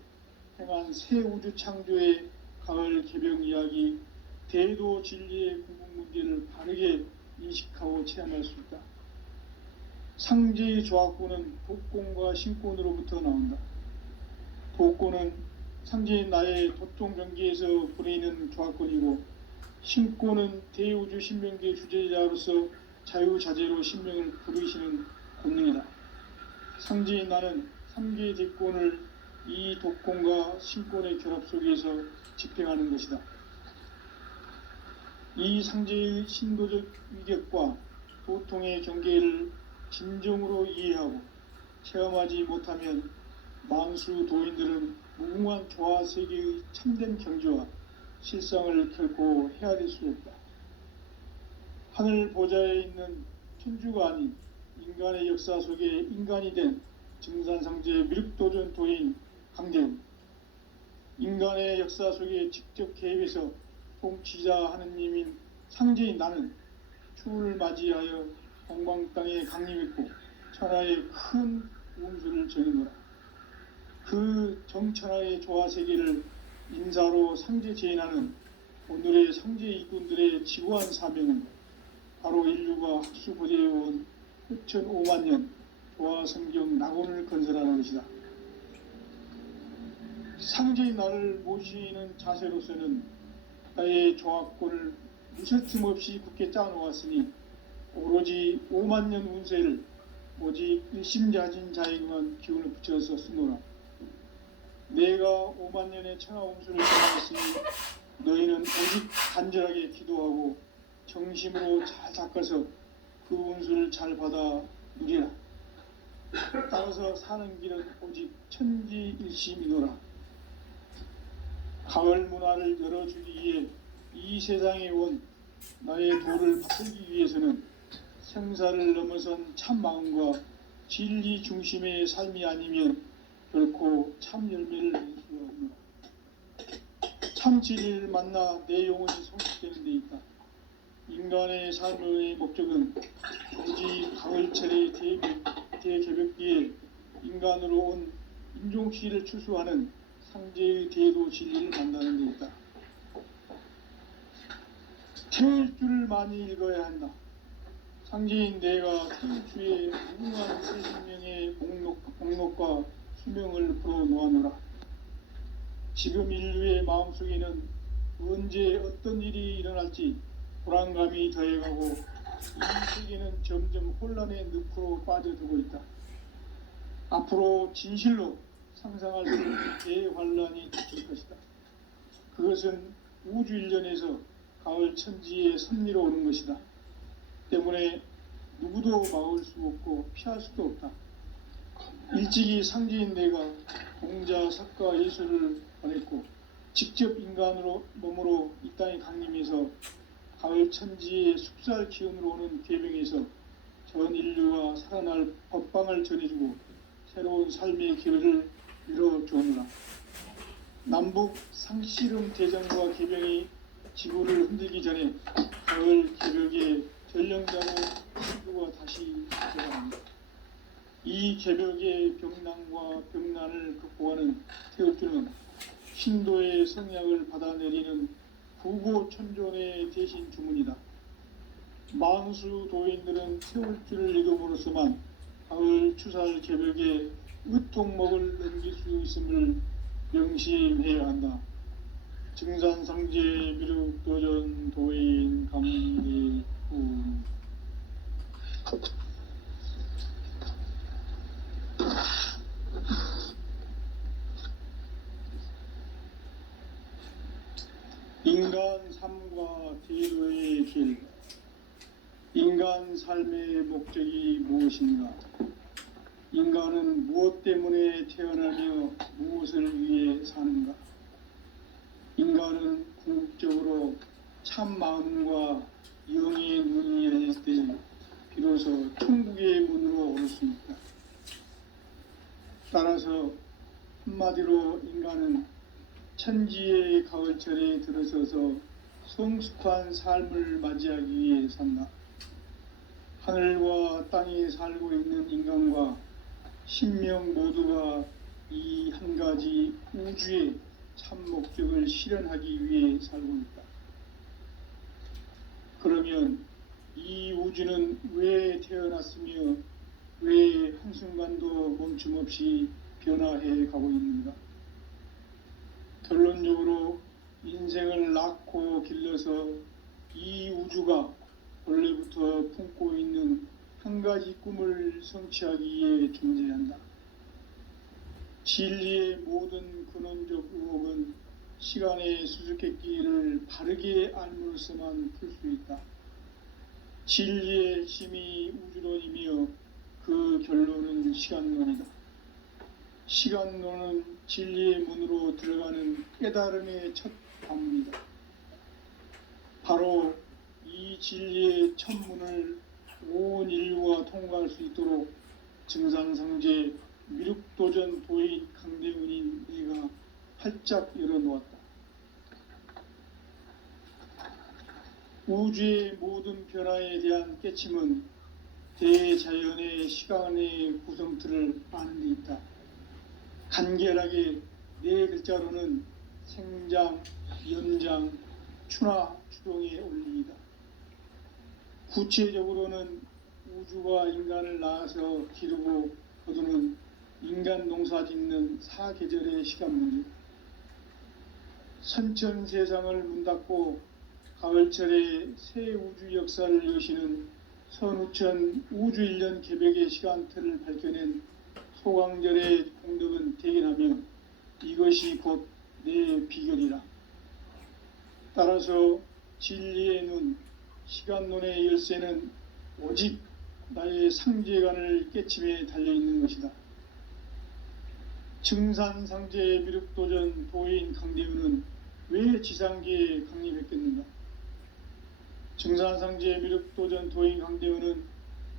행한 새 우주 창조의 가을 개벽 이야기, 대도 진리의 궁극 문제를 바르게 인식하고 체험할 수 있다. 상제의 조화권은 도권과 신권으로부터 나온다. 도권은 상제인 나의 도통 경계에서 부리는 조화권이고, 신권은 대우주 신명계 주제자로서 자유자재로 신명을 부르시는 권능이다. 상제인 나는 3개 대권을 이 도권과 신권의 결합 속에서 집행하는 것이다. 이 상제의 신도적 위격과 도통의 경계를 진정으로 이해하고 체험하지 못하면 만수 도인들은 무궁한 조화 세계의 참된 경지와 실상을 결코 헤아릴 수 없다. 하늘 보좌에 있는 천주가 아닌 인간의 역사 속에 인간이 된 증산상제의 미륵도전 도인 강대훈, 인간의 역사 속에 직접 개입해서 통치자 하느님인 상제인 나는 추운을 맞이하여 동방 땅에 강림했고 천하의 큰 운수를 정해노라. 그 정천하의 조화세계를 인사로 상제 제인하는 오늘의 상제 일꾼들의 지구한 사명은 바로 인류가 학수고대해온 후천 5만년 조화성경 낙원을 건설하는 것이다. 상제인 나를 모시는 자세로서는 나의 조화권을 무쇠 틈 없이 굳게 짜놓았으니 오로지 5만년 운세를 오직 일심자진 자에게만 기운을 붙여서 쓰노라. 내가 5만년의 천하운수를 정하였으니 너희는 오직 간절하게 기도하고 정심으로 잘 닦아서 그 운수를 잘 받아 누리라. 따라서 사는 길은 오직 천지일심이노라. 가을 문화를 열어주기 위해 이 세상에 온 나의 도를 풀기 위해서는 생사를 넘어선 참 마음과 진리 중심의 삶이 아니면 결코 참 열매를 낼 수 없노라. 참 진리를 만나 내 영혼이 성숙되는 데 있다. 인간의 삶의 목적은 오직 가을철의 대개벽기에 인간으로 온 인종시를 추수하는 상제의 대도 진리를 만나는 데 있다. 태울 줄을 많이 읽어야 한다. 상제인 내가 태울주의 무궁한 새 생명의 목록과 수명을 풀어놓아노라. 지금 인류의 마음속에는 언제 어떤 일이 일어날지 불안감이 더해가고 이 세계는 점점 혼란의 늪으로 빠져들고 있다. 앞으로 진실로 상상할 수 없는 대환란이 닥칠 것이다. 그것은 우주 일련에서 가을 천지의 섭리로 오는 것이다. 때문에 누구도 막을 수 없고 피할 수도 없다. 일찍이 상제인 내가 공자, 석가, 예수를 보냈고 직접 인간으로 몸으로 이 땅에 강림해서 가을 천지의 숙살 기운으로 오는 계명에서 전 인류와 살아날 법방을 전해주고 새로운 삶의 기회를 이뤄주오느라. 남북 상씨름 대전과 개병이 지구를 흔들기 전에 가을 개벽의 전령자로 시구가 다시 들어갑니다. 이 개벽의 병난과 병난을 극복하는 태울주는 신도의 성약을 받아내리는 구고천존의 대신 주문이다. 만수 도인들은 태울주를 읽음으로써만 가을 추살 개벽의 으통목을 넘길 수 있음을 명심해야 한다. 증산상제 미륵도전 도인 감리후. 인간 삶과 대도의 길. 인간 삶의 목적이 무엇인가? 인간은 무엇 때문에 태어나며 무엇을 위해 사는가? 인간은 궁극적으로 참 마음과 영의 눈이 열릴 때 비로소 천국의 문으로 오를 수 있다. 따라서 한마디로 인간은 천지의 가을철에 들어서서 성숙한 삶을 맞이하기 위해 산다. 하늘과 땅에 살고 있는 인간과 신명 모두가 이 한 가지 우주의 참 목적을 실현하기 위해 살고 있다. 그러면 이 우주는 왜 태어났으며 왜 한순간도 멈춤없이 변화해 가고 있는가? 결론적으로 인생을 낳고 길러서 이 우주가 원래부터 품고 있는 한 가지 꿈을 성취하기 위해 존재한다. 진리의 모든 근원적 의혹은 시간의 수수께끼를 바르게 알므로서만 풀 수 있다. 진리의 힘이 우주론이며 그 결론은 시간론이다. 시간론은 진리의 문으로 들어가는 깨달음의 첫 관문이다. 바로 이 진리의 첫 문을 온 인류가 통과할 수 있도록 증산상제 미륵도전 도인 강대훈인 내가 활짝 열어놓았다. 우주의 모든 변화에 대한 깨침은 대자연의 시간의 구성틀을 아는 데 있다. 간결하게 네 글자로는 생장, 연장, 추나 추동의 원리이다. 구체적으로는 우주가 인간을 낳아서 기르고 거두는 인간 농사 짓는 사계절의 시간 문제. 선천 세상을 문 닫고 가을철에 새 우주 역사를 여시는 선우천 우주 1년 개벽의 시간틀을 밝혀낸 소강절의 공덕은 대견하며 이것이 곧 내 비결이라. 따라서 진리의 눈, 시간론의 열쇠는 오직 나의 상제관을 깨침에 달려있는 것이다. 증산상제 미륵도전 도인 강대우는 왜 지상계에 강림했겠는가? 증산상제 미륵도전 도인 강대우는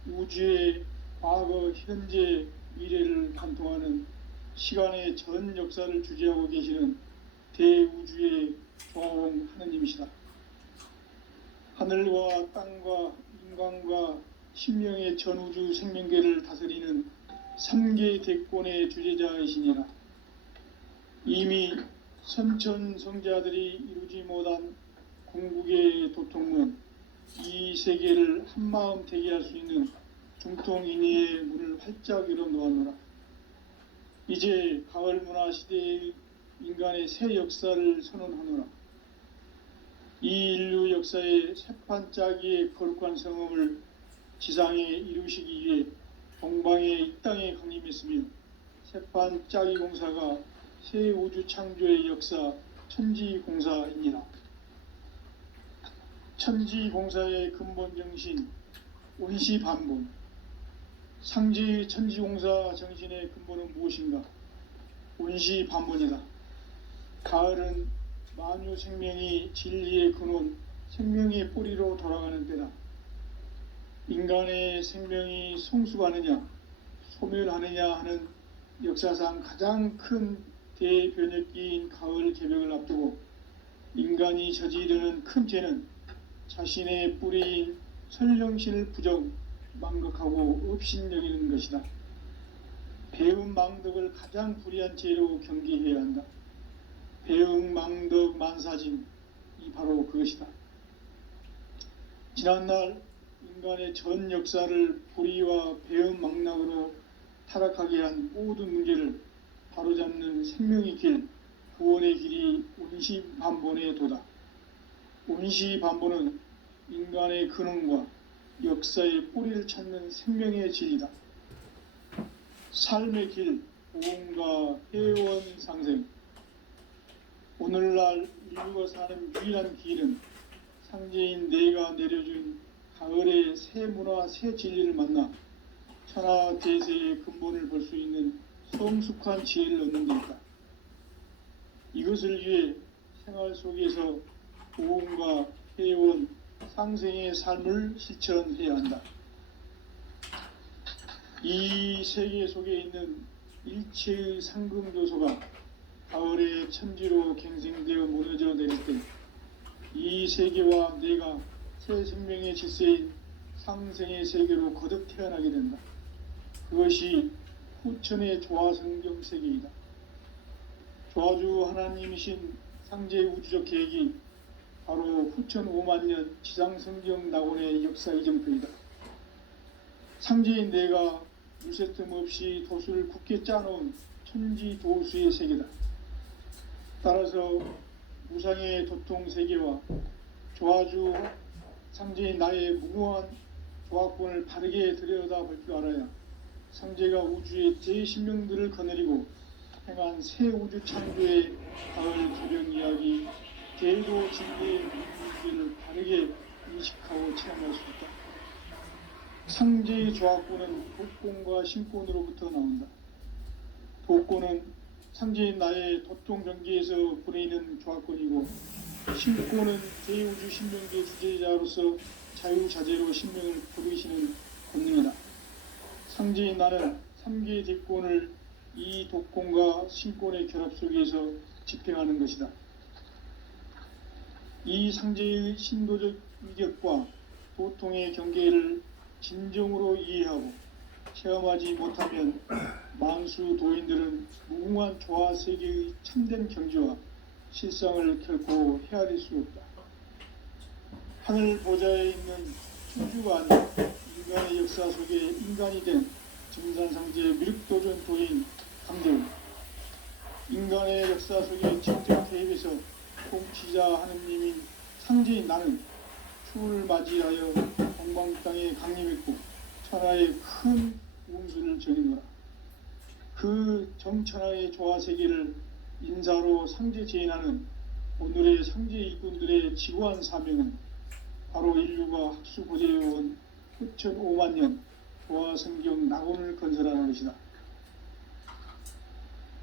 우주의 과거, 현재, 미래를 관통하는 시간의 전 역사를 주재하고 계시는 대우주의 조화원 하느님이시다. 하늘과 땅과 인간과 신명의 전우주 생명계를 다스리는 3개 대권의 주재자이시니라. 이미 선천성자들이 이루지 못한 궁극의 도통은 이 세계를 한마음 되게 할 수 있는 중통인의의 문을 활짝 열어 놓았노라. 이제 가을 문화 시대의 인간의 새 역사를 선언하노라. 이 인류 역사의 새판짜기의 거룩한 성음을 지상에 이루시기 위해 동방의 이 땅에 강림했으며 새판짜기 공사가 새 우주 창조의 역사 천지공사입니다. 천지공사의 근본 정신 온시반본. 상제의 천지공사 정신의 근본은 무엇인가? 온시반본이다. 가을은 만유 생명이 진리의 근원, 생명의 뿌리로 돌아가는 때다. 인간의 생명이 성숙하느냐, 소멸하느냐 하는 역사상 가장 큰 대변혁기인 가을 개벽을 앞두고 인간이 저지르는 큰 죄는 자신의 뿌리인 선령신을 부정, 망각하고 업신여기는 것이다. 배음 망덕을 가장 불의한 죄로 경계해야 한다. 배음 망덕 만사진, 이 바로 그것이다. 지난날 인간의 전 역사를 불의와 배음 망락으로 타락하게 한 모든 문제를 바로잡는 생명의 길, 구원의 길이 온시반본의 도다. 온시반본은 인간의 근원과 역사의 뿌리를 찾는 생명의 진리다. 삶의 길, 보험과 회원 상생. 오늘날 인류가 사는 유일한 길은 상제인 내가 내려준 가을의 새 문화, 새 진리를 만나 천하 대세의 근본을 볼 수 있는 성숙한 지혜를 얻는 데 있다. 이것을 위해 생활 속에서 보험과 회원, 상생의 삶을 실천해야 한다. 이 세계 속에 있는 일체의 상금교소가 가을의 천지로 갱생되어 무너져 내릴 때 이 세계와 내가 새 생명의 질서인 상생의 세계로 거듭 태어나게 된다. 그것이 후천의 조화성경 세계이다. 조화주 하나님이신 상제의 우주적 계획이 바로 후천 5만년 지상성경 낙원의 역사 이정표이다. 상제인 내가 물새틈 없이 도수를 굳게 짜놓은 천지도수의 세계다. 따라서 무상의 도통 세계와 조화주 상제인 나의 무궁한 조화권을 바르게 들여다볼 줄 알아야 상제가 우주의 제10명들을 거느리고 행한 새 우주 창조의 가을 개벽 이야기, 대도 진리의 문제를 바르게 인식하고 체험할 수 있다. 상제의 조화권은 도권과 신권으로부터 나온다. 도권은 상제인 나의 도통 경계에서 보내는 조화권이고, 신권은 제2우주 신명계 주제자로서 자유자재로 신명을 부르시는 권능이다. 상제인 나는 3개의 대권을 이 도권과 신권의 결합 속에서 집행하는 것이다. 이 상제의 신도적 위격과 도통의 경계를 진정으로 이해하고 체험하지 못하면 만수 도인들은 무궁한 조화 세계의 참된 경지와 실상을 결코 헤아릴 수 없다. 하늘 보좌에 있는 천주가 아닌 인간의 역사 속에 인간이 된 증산상제 미륵도전 도인 강대우. 인간의 역사 속에 직접 개입해서 통치자 하느님인 상제인 나는 추운을 맞이하여 동방 땅에 강림했고 천하의 큰 운수를 정해노라. 그 정천하의 조화세계를 인사로 상제 제인하는 오늘의 상제 일꾼들의 지고한 사명은 바로 인류가 학수 고대해온 후천 5만년 조화성경 낙원을 건설하는 것이다.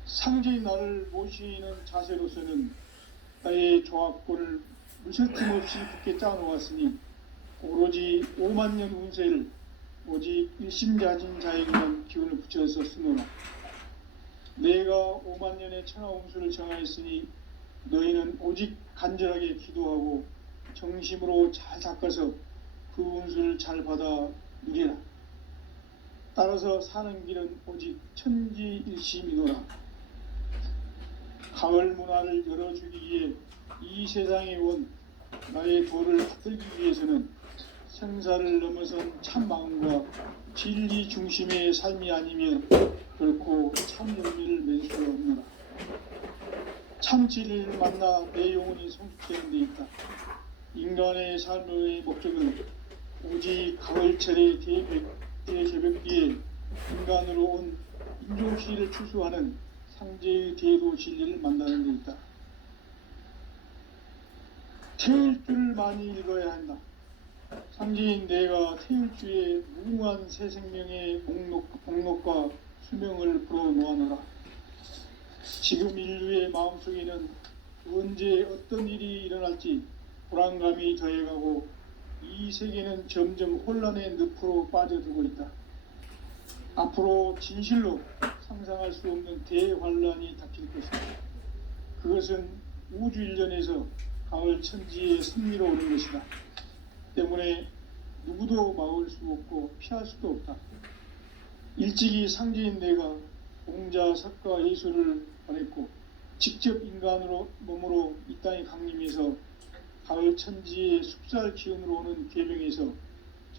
상제의 나를 모시는 자세로서는 나의 조합권을 무설팀 없이 굳게 짜놓았으니 오로지 5만 년 운세를 오직 일심자진 자에게만 기운을 붙여서 쓰노라. 내가 5만 년의 천하 운수를 정하였으니 너희는 오직 간절하게 기도하고 정심으로 잘 닦아서 그 운수를 잘 받아 누리라. 따라서 사는 길은 오직 천지일심이노라. 가을 문화를 열어주기 위해 이 세상에 온 나의 도를 받들기 위해서는 생사를 넘어선 참 마음과 진리 중심의 삶이 아니면 결코 참 열매를 맺을 수 없노라. 참 진리를 만나 내 영혼이 성숙되는 데 있다. 인간의 삶의 목적은 오직 가을철의 대개벽기에 인간으로 온 인종시를 추수하는 상제의 대도 진리를 만나는 데 있다. 태일주를 많이 읽어야 한다. 상제인 내가 태일주의 무궁한 새 생명의 목록과 수명을 불어놓아노라. 지금 인류의 마음속에는 언제 어떤 일이 일어날지 불안감이 더해가고 이 세계는 점점 혼란의 늪으로 빠져들고 있다. 앞으로 진실로 상상할 수 없는 대환란이 닥칠 것이다. 그것은 우주 일련에서 가을 천지의 승리로 오는 것이다. 때문에 누구도 막을 수 없고 피할 수도 없다. 일찍이 상제인 내가 공자, 석가, 예수를 보냈고 직접 인간으로 몸으로 이 땅에 강림해서 가을 천지의 숲살 기운으로 오는 계명에서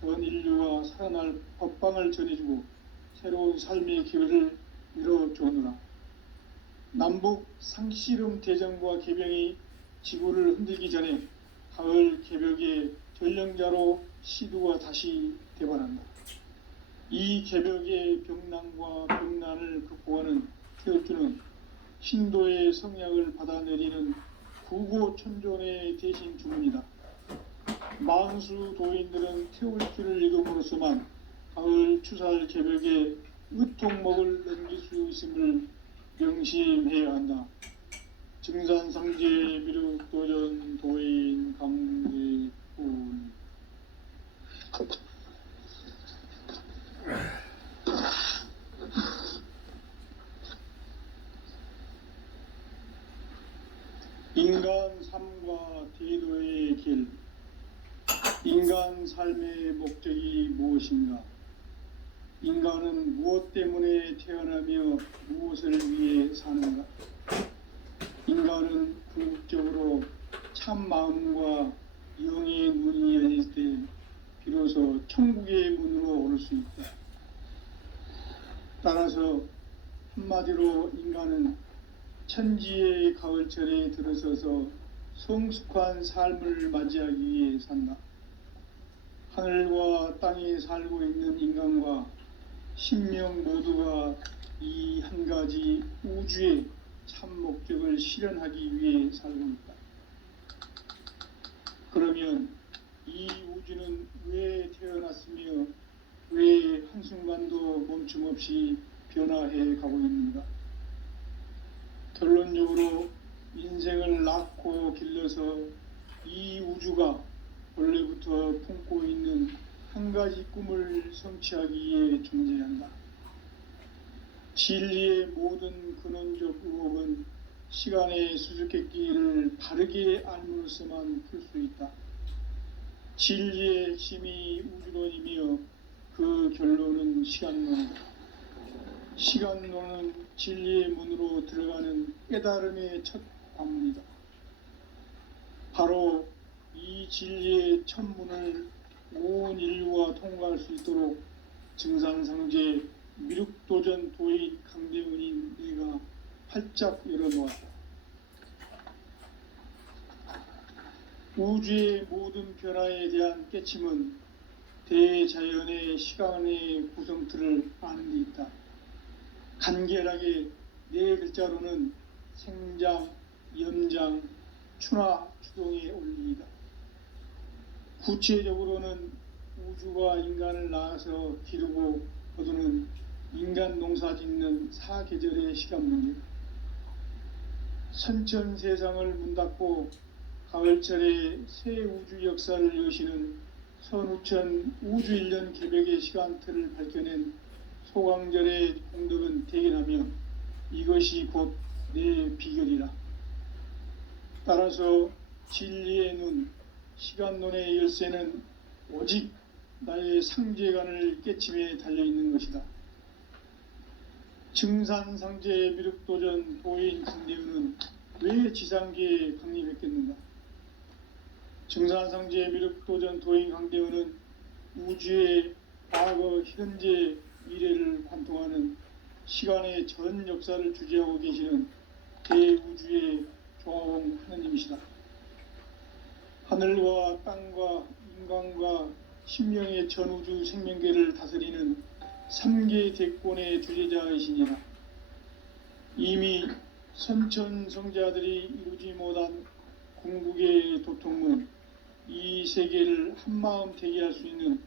전 인류가 살아날 법방을 전해주고 새로운 삶의 기회를 열어주느라. 남북 상씨름 대전과 계병이 지구를 흔들기 전에 가을 개벽의 전령자로 시두가 다시 대발한다. 이 개벽의 병난과 병난을 극복하는 태울주는 신도의 성약을 받아내리는 구고천존의 대신 주문이다. 만수 도인들은 태울주를 읽음으로써만 가을 추살 개벽에 의통목을 넘길 수 있음을 명심해야 한다. 증산상제 미륵도전 도인 강제군. 인간 삶과 대도의 길. 인간 삶의 목적이 무엇인가? 인간은 무엇 때문에 태어나며 무엇을 위해 사는가? 인간은 궁극적으로 참 마음과 영의 문이 열릴 때 비로소 천국의 문으로 오를 수 있다. 따라서 한마디로 인간은 천지의 가을철에 들어서서 성숙한 삶을 맞이하기 위해 산다. 하늘과 땅에 살고 있는 인간과 신명 모두가 이 한 가지 우주의 참 목적을 실현하기 위해 살고 있다. 그러면 이 우주는 왜 태어났으며 왜 한순간도 멈춤 없이 변화해 가고 있는가? 결론적으로 인생을 낳고 길러서 이 우주가 원래부터 품고 있는 한 가지 꿈을 성취하기 위해 존재한다. 진리의 모든 근원적 의혹은 시간의 수수께끼를 바르게 알므로서만 풀 수 있다. 진리의 핵심이 우주론이며 그 결론은 시간론이다. 시간론은 진리의 문으로 들어가는 깨달음의 첫 관문이다. 바로 이 진리의 첫 문을 온 인류가 통과할 수 있도록 증산상제 미륵도전 도인 강대훈인 내가 활짝 열어놓았다. 우주의 모든 변화에 대한 깨침은 대자연의 시간의 구성틀을 아는 데 있다. 간결하게 네 글자로는 생장, 염장, 추나, 추동의 원리이다. 구체적으로는 우주가 인간을 낳아서 기르고 거두는 인간 농사 짓는 사계절의 시간 문제, 선천 세상을 문 닫고 가을철에 새 우주 역사를 여시는 선우천 우주일년 개벽의 시간틀을 밝혀낸 소강절의 공덕은 대견하며 이것이 곧 내 비결이라. 따라서 진리의 눈, 시간론의 열쇠는 오직 나의 상제관을 깨침에 달려있는 것이다. 증산상제의 미륵도전 도인 강대우는 왜 지상계에 강림했겠는가? 증산상제의 미륵도전 도인 강대우는 우주의 과거, 현재, 미래를 관통하는 시간의 전 역사를 주재하고 계시는 대우주의 조화홍 하느님이시다. 하늘과 땅과 인간과 신명의 전우주 생명계를 다스리는 3계 대권의 주제자이시니라. 이미 선천성자들이 이루지 못한 궁극의 도통은 이 세계를 한마음 되게 할 수 있는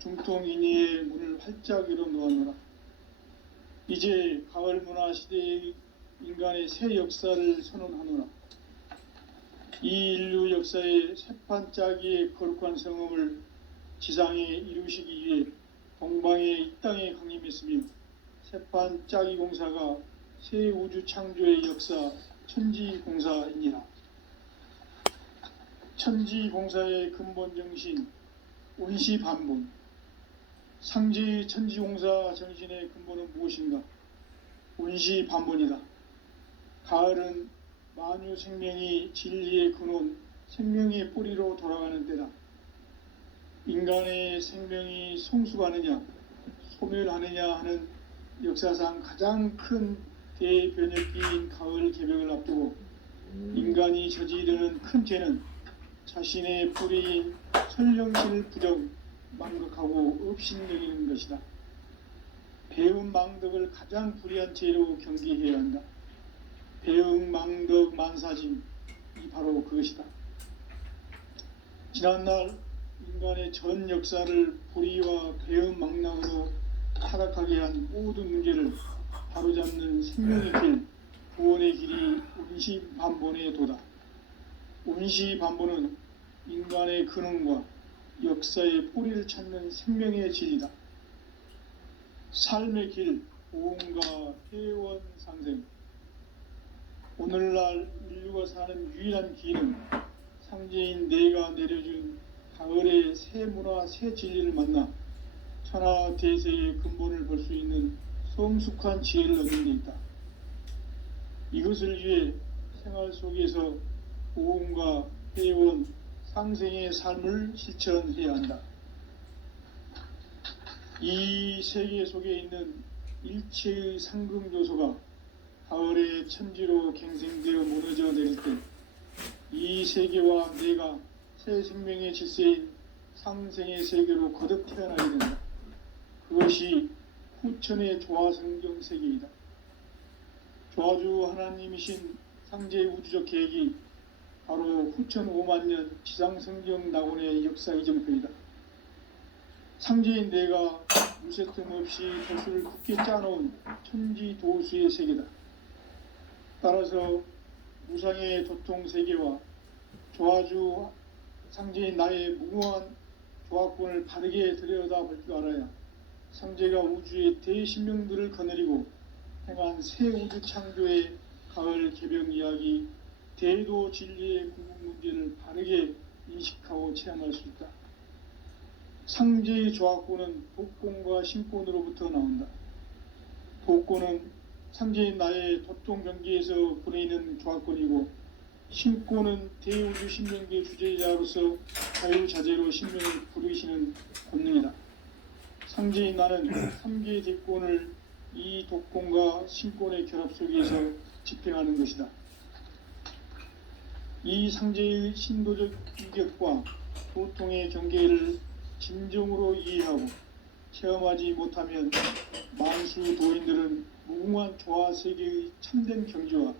중통인의의 문을 활짝 열어 놓았노라. 이제 가을 문화 시대의 인간의 새 역사를 선언하노라. 이 인류 역사의 새판짜기의 거룩한 성음을 지상에 이루시기 위해 동방의 이 땅에 강림했으며 새판짜기 공사가 새 우주 창조의 역사 천지공사이니라. 천지공사의 근본 정신 온시반본. 상제의 천지공사 정신의 근본은 무엇인가? 온시반본이다. 가을은 만유 생명이 진리의 근원, 생명의 뿌리로 돌아가는 때다. 인간의 생명이 성숙하느냐, 소멸하느냐 하는 역사상 가장 큰 대변혁기인 가을 개벽을 앞두고 인간이 저지르는 큰 죄는 자신의 뿌리인 설령실 부정, 망극하고 업신여기는 것이다. 배움 망덕을 가장 불의한 죄로 경계해야 한다. 배응 망덕 만사짐이 바로 그것이다. 지난날 인간의 전 역사를 불의와 배응 망랑으로 타락하게 한 모든 문제를 바로잡는 생명의 길, 구원의 길이 온시반본의 도다. 온시반본은 인간의 근원과 역사의 뿌리를 찾는 생명의 진리다. 삶의 길, 보험과 회원 상생. 오늘날 인류가 사는 유일한 길은 상제인 내가 내려준 가을의 새 문화, 새 진리를 만나 천하 대세의 근본을 볼 수 있는 성숙한 지혜를 얻는 데 있다. 이것을 위해 생활 속에서 보험과 회원, 상생의 삶을 실천해야 한다. 이 세계 속에 있는 일체의 상금 요소가 가을의 천지로 갱생되어 무너져 내릴 때 이 세계와 내가 새 생명의 질서인 상생의 세계로 거듭 태어나게 된다. 그것이 후천의 조화성경 세계이다. 조화주 하나님이신 상제의 우주적 계획이 바로 후천 5만년 지상성경 낙원의 역사 이정표이다. 상제인 내가 무쇠틈 없이 도수를 굳게 짜놓은 천지도수의 세계다. 따라서 무상의 도통 세계와 조화주 상제인 나의 무궁한 조화권을 바르게 들여다볼 줄 알아야 상제가 우주의 대신명들을 거느리고 행한 새 우주 창조의 가을 개벽 이야기, 대도 진리의 궁극 문제를 바르게 인식하고 체험할 수 있다. 상제의 조화권은 독권과 신권으로부터 나온다. 독권은 상제인 나의 도통 경계에서 보내는 조화권이고, 신권은 대우주 신명계 주제자로서 자유자재로 신명을 부르시는 권능이다. 상제인 나는 3계 대권을 이 독권과 신권의 결합 속에서 집행하는 것이다. 이 상제의 신도적 인격과 도통의 경계를 진정으로 이해하고 체험하지 못하면 만수 도인들은 무궁한 조화 세계의 참된 경지와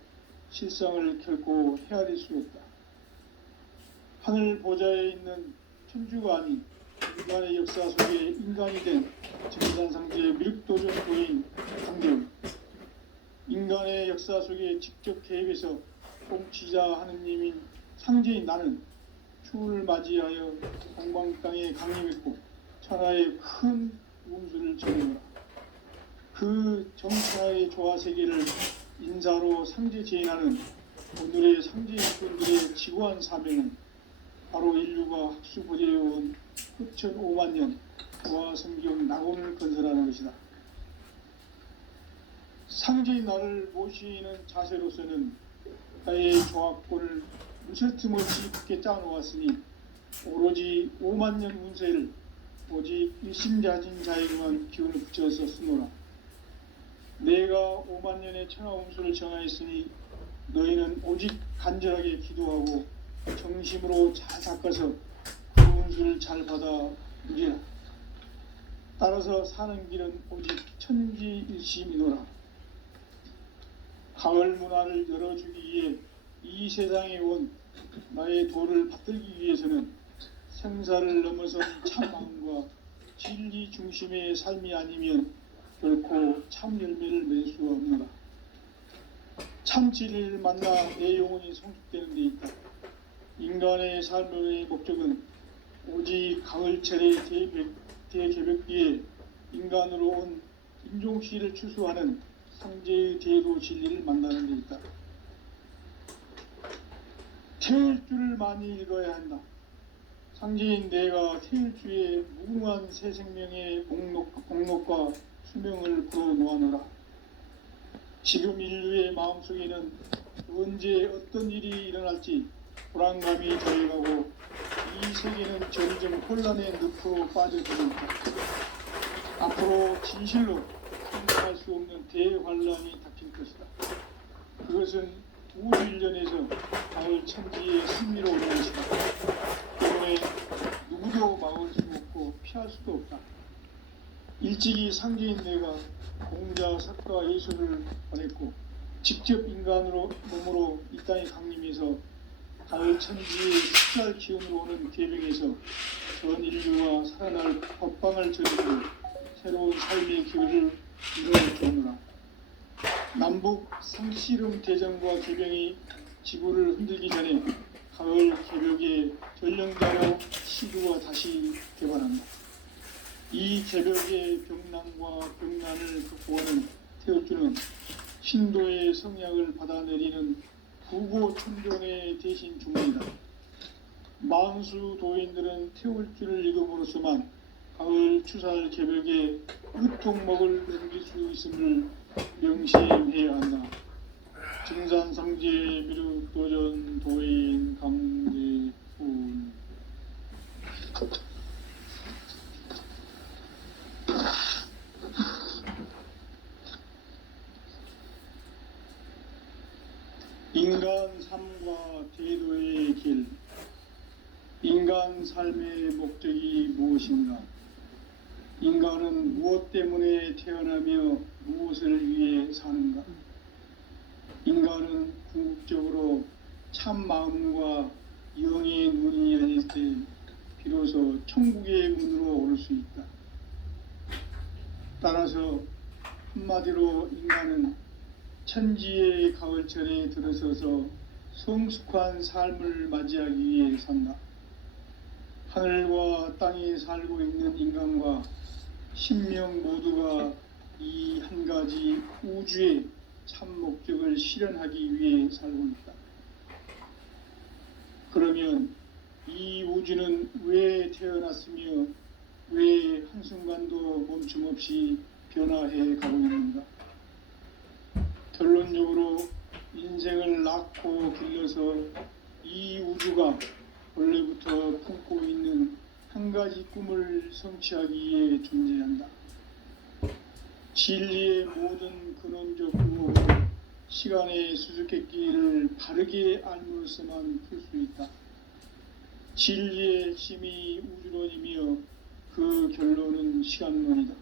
실상을 결코 헤아릴 수 없다. 하늘 보좌에 있는 천주가 아닌 인간의 역사 속에 인간이 된 증산상제의 미륵도전 도인 강대우. 인간의 역사 속에 직접 개입해서 통치자 하느님인 상제인 나는 추운을 맞이하여 동방 땅에 강림했고 천하에 큰 운수를 전해노라. 그 정천하의 조화세계를 인사로 상제 제인하는 오늘의 상제 일꾼들의 지고한 사명은 바로 인류가 학수고대해온 흑천 5만 년 조화성경 낙원을 건설하는 것이다. 상제인 나를 모시는 자세로서는 나의 조합권을 무설틈 없이 굳게 짜놓았으니 오로지 5만 년 운세를 오직 일심자진 자에게만 기운을 붙여서 쓰노라. 내가 5만 년의 천하 운수를 정하였으니 너희는 오직 간절하게 기도하고 정심으로 잘 닦아서 그 운수를 잘 받아 누리라. 따라서 사는 길은 오직 천지일심이노라. 가을 문화를 열어주기 위해 이 세상에 온 나의 도를 받들기 위해서는 생사를 넘어선 참 마음과 진리 중심의 삶이 아니면 결코 참 열매를 맺을 수 없노라. 참 진리를 만나 내 영혼이 성숙되는 데 있다. 인간의 삶의 목적은 오직 가을철의 대개벽기에 인간으로 온 인종시를 추수하는 상제의 대도 진리를 만나는 데 있다. 태일주를 많이 읽어야 한다. 상제인 내가 태일주의 무궁한 새 생명의 목록과 수명을 풀어놓아노라. 지금 인류의 마음속에는 언제 어떤 일이 일어날지 불안감이 더해가고 이 세계는 점점 혼란의 늪으로 빠져들고 있다. 앞으로 진실로 생각할 수 없는 대환란이 닥칠 것이다. 그것은 우주일련에서 가을 천지의 승리로 오는 것이다. 때문에 누구도 막을 수 없고 피할 수도 없다. 일찍이 상제인 내가 공자, 석가, 예수를 보냈고 직접 인간으로 몸으로 이 땅에 강림해서 가을 천지의 습살 기운으로 오는 계명에서 전 인류가 살아날 법방을 저지고 새로운 삶의 기회를 이루어주노라. 남북 상씨름 대전과 개병이 지구를 흔들기 전에 가을 개벽의 전령자로 시구가 다시 개관한다. 이 개벽의 병난과 병난을 극복하는 태울주는 신도의 성약을 받아내리는 구고천종의 대신 주문이다. 만수 도인들은 태울주를 읽음으로써만 가을 추살 개벽에 으통목을 넘길 수 있음을 명심해야 한다. 증산상제 미륵도전 도인 강제훈. 인간 삶과 대도의 길. 인간 삶의 목적이 무엇인가? 인간은 무엇 때문에 태어나며 무엇을 위해 사는가? 인간은 궁극적으로 참 마음과 영의 눈이 열릴 때 비로소 천국의 문으로 오를 수 있다. 따라서 한마디로 인간은 천지의 가을철에 들어서서 성숙한 삶을 맞이하기 위해 산다. 하늘과 땅에 살고 있는 인간과 신명 모두가 이 한 가지 우주의 참 목적을 실현하기 위해 살고 있다. 그러면 이 우주는 왜 태어났으며 왜 한순간도 멈춤 없이 변화해 가고 있는가? 결론적으로 인생을 낳고 길러서 이 우주가 원래부터 품고 있는 한 가지 꿈을 성취하기 위해 존재한다. 진리의 모든 근원적 의혹을 시간의 수수께끼를 바르게 알므로서만 풀 수 있다. 진리의 핵심이 우주론이며 그 결론은 시간론이다.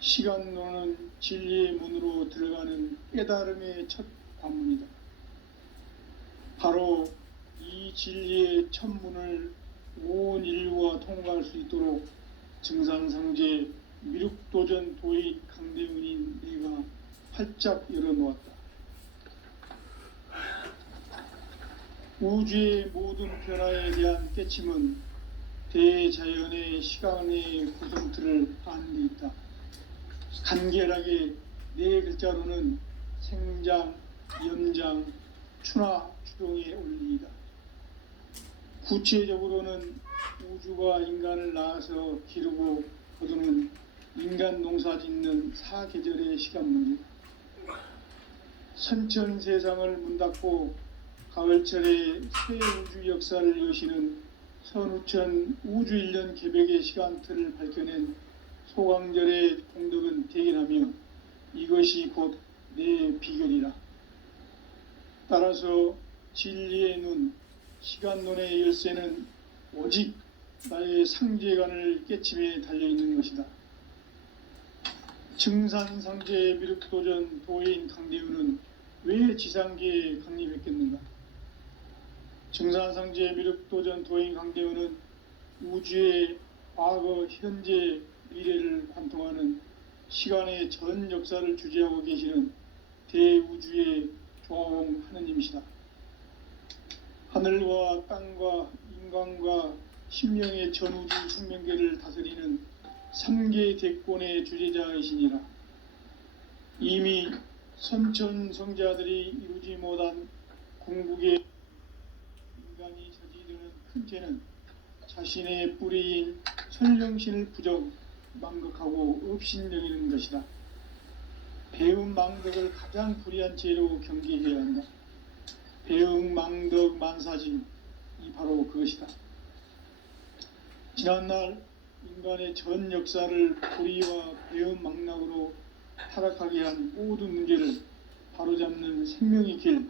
시간론은 진리의 문으로 들어가는 깨달음의 첫 관문이다. 바로 이 진리의 첫 문을 온 인류가 통과할 수 있도록 증산상제 미륵도전 도의 강대훈인 내가 활짝 열어놓았다. 우주의 모든 변화에 대한 깨침은 대자연의 시간의 구성틀을 아는 데 있다. 간결하게 네 글자로는 생장, 연장, 추나 추동의 원리이다. 구체적으로는 우주가 인간을 낳아서 기르고 거두는 인간 농사 짓는 사계절의 시간 문제다. 선천 세상을 문닫고 가을철에 새 우주 역사를 여시는 선우천 우주 1년 개벽의 시간틀을 밝혀낸 소강절의 공덕은 대견하며 이것이 곧 내 비결이라. 따라서 진리의 눈, 시간론의 열쇠는 오직 나의 상제관을 깨침에 달려있는 것이다. 증산상제 미륵도전 도인 강대우는 왜 지상계에 강림했겠는가? 증산상제 미륵도전 도인 강대우는 우주의 과거, 현재, 미래를 관통하는 시간의 전 역사를 주재하고 계시는 대우주의 조화홍 하느님이시다. 하늘과 땅과 인간과 심령의 전우주 생명계를 다스리는 3계 대권의 주재자이시니라. 이미 선천성자들이 이루지 못한 궁극의 인간이 저지르는 큰 죄는 자신의 뿌리인 설령신을 부정, 망극하고 업신여기는 것이다. 배움 망덕을 가장 불의한 죄로 경계해야 한다. 배움 망덕 만사짐이 바로 그것이다. 지난날 인간의 전 역사를 불의와 배움 망락으로 타락하게 한 모든 문제를 바로잡는 생명의 길,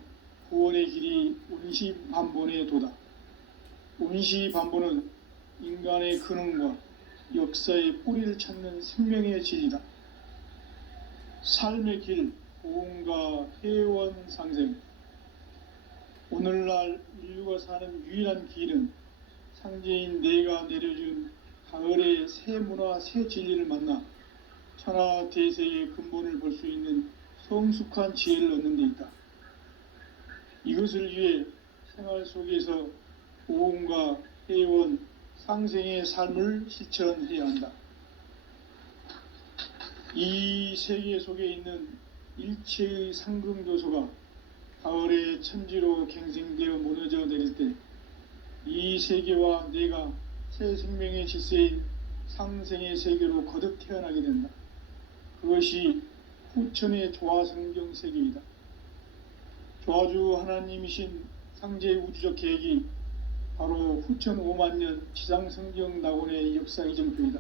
구원의 길이 운시반본의 도다. 운시반본은 인간의 근원과 역사의 뿌리를 찾는 생명의 진리다. 삶의 길, 보험과 회원 상생. 오늘날 인류가 사는 유일한 길은 상제인 내가 내려준 가을의 새 문화, 새 진리를 만나 천하 대세의 근본을 볼 수 있는 성숙한 지혜를 얻는 데 있다. 이것을 위해 생활 속에서 보험과 회원, 상생의 삶을 실천해야 한다. 이 세계 속에 있는 일체의 상금교소가 가을의 천지로 갱생되어 무너져 내릴 때 이 세계와 내가 새 생명의 질서인 상생의 세계로 거듭 태어나게 된다. 그것이 후천의 조화성경 세계이다. 조화주 하나님이신 상제의 우주적 계획이 바로 후천 5만년 지상성경 낙원의 역사 이정표이다.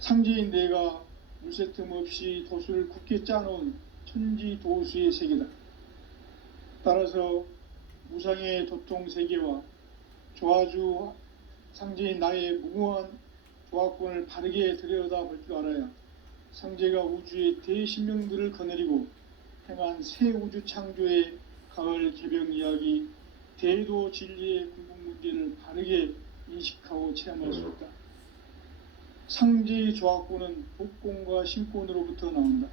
상제인 내가 물새 틈 없이 도수를 굳게 짜놓은 천지 도수의 세계다. 따라서 무상의 도통 세계와 조화주 상제인 나의 무궁한 조화권을 바르게 들여다볼 줄 알아야 상제가 우주의 대신명들을 거느리고 행한 새 우주 창조의 가을 개병 이야기, 대도 진리의 궁극 문제를 바르게 인식하고 체험할 수 있다. 상제의 조화권은 독권과 신권으로부터 나온다.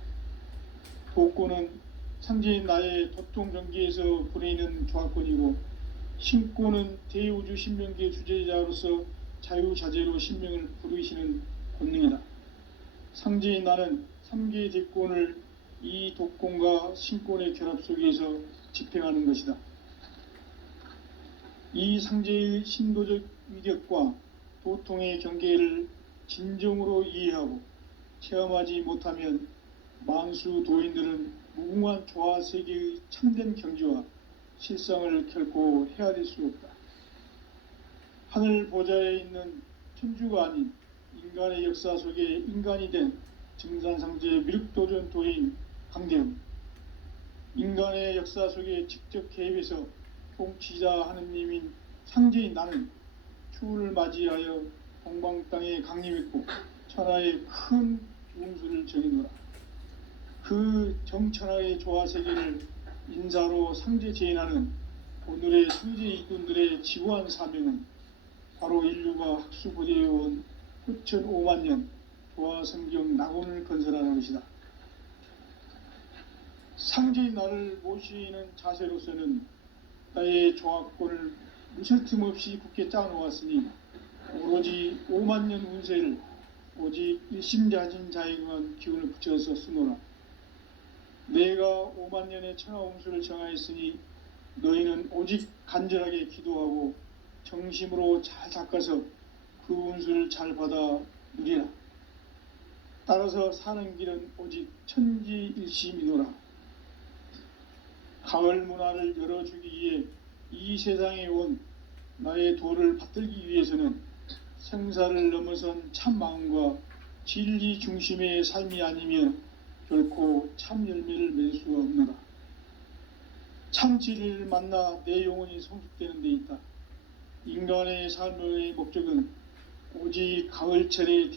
독권은 상제인 나의 도통 경계에서 보내는 조화권이고, 신권은 대우주 신명계 주제자로서 자유자재로 신명을 부르시는 권능이다. 상제인 나는 3개의 대권을 이 독권과 신권의 결합 속에서 집행하는 것이다. 이 상제의 신도적 위력과 도통의 경계를 진정으로 이해하고 체험하지 못하면 만수 도인들은 무궁한 조화세계의 참된 경지와 실상을 결코 헤아릴 수 없다. 하늘 보좌에 있는 천주가 아닌 인간의 역사 속에 인간이 된 증산상제 미륵도전 도인 강대웅, 인간의 역사 속에 직접 개입해서 통치자 하느님인 상제인 나는 추운을 맞이하여 동방 땅에 강림했고 천하의 큰 운수를 정해노라. 그 정천하의 조화세계를 인사로 상제 제인하는 오늘의 상제 일꾼들의 지구한 사명은 바로 인류가 학수고대해온 후천 5만년 조화성경 낙원을 건설하는 것이다. 상제인 나를 모시는 자세로서는 나의 조합권을 무실 틈 없이 굳게 짜놓았으니 오로지 5만 년 운세를 오직 일심자진 자에게만 기운을 붙여서 쓰노라. 내가 5만 년의 천하 운수를 정하였으니 너희는 오직 간절하게 기도하고 정심으로 잘 닦아서 그 운수를 잘 받아 누리라. 따라서 사는 길은 오직 천지일심이노라. 가을 문화를 열어주기 위해 이 세상에 온 나의 도를 받들기 위해서는 생사를 넘어선 참 마음과 진리 중심의 삶이 아니면 결코 참 열매를 맺을 수가 없노라. 참 진리를 만나 내 영혼이 성숙되는 데 있다. 인간의 삶의 목적은 오직 가을철의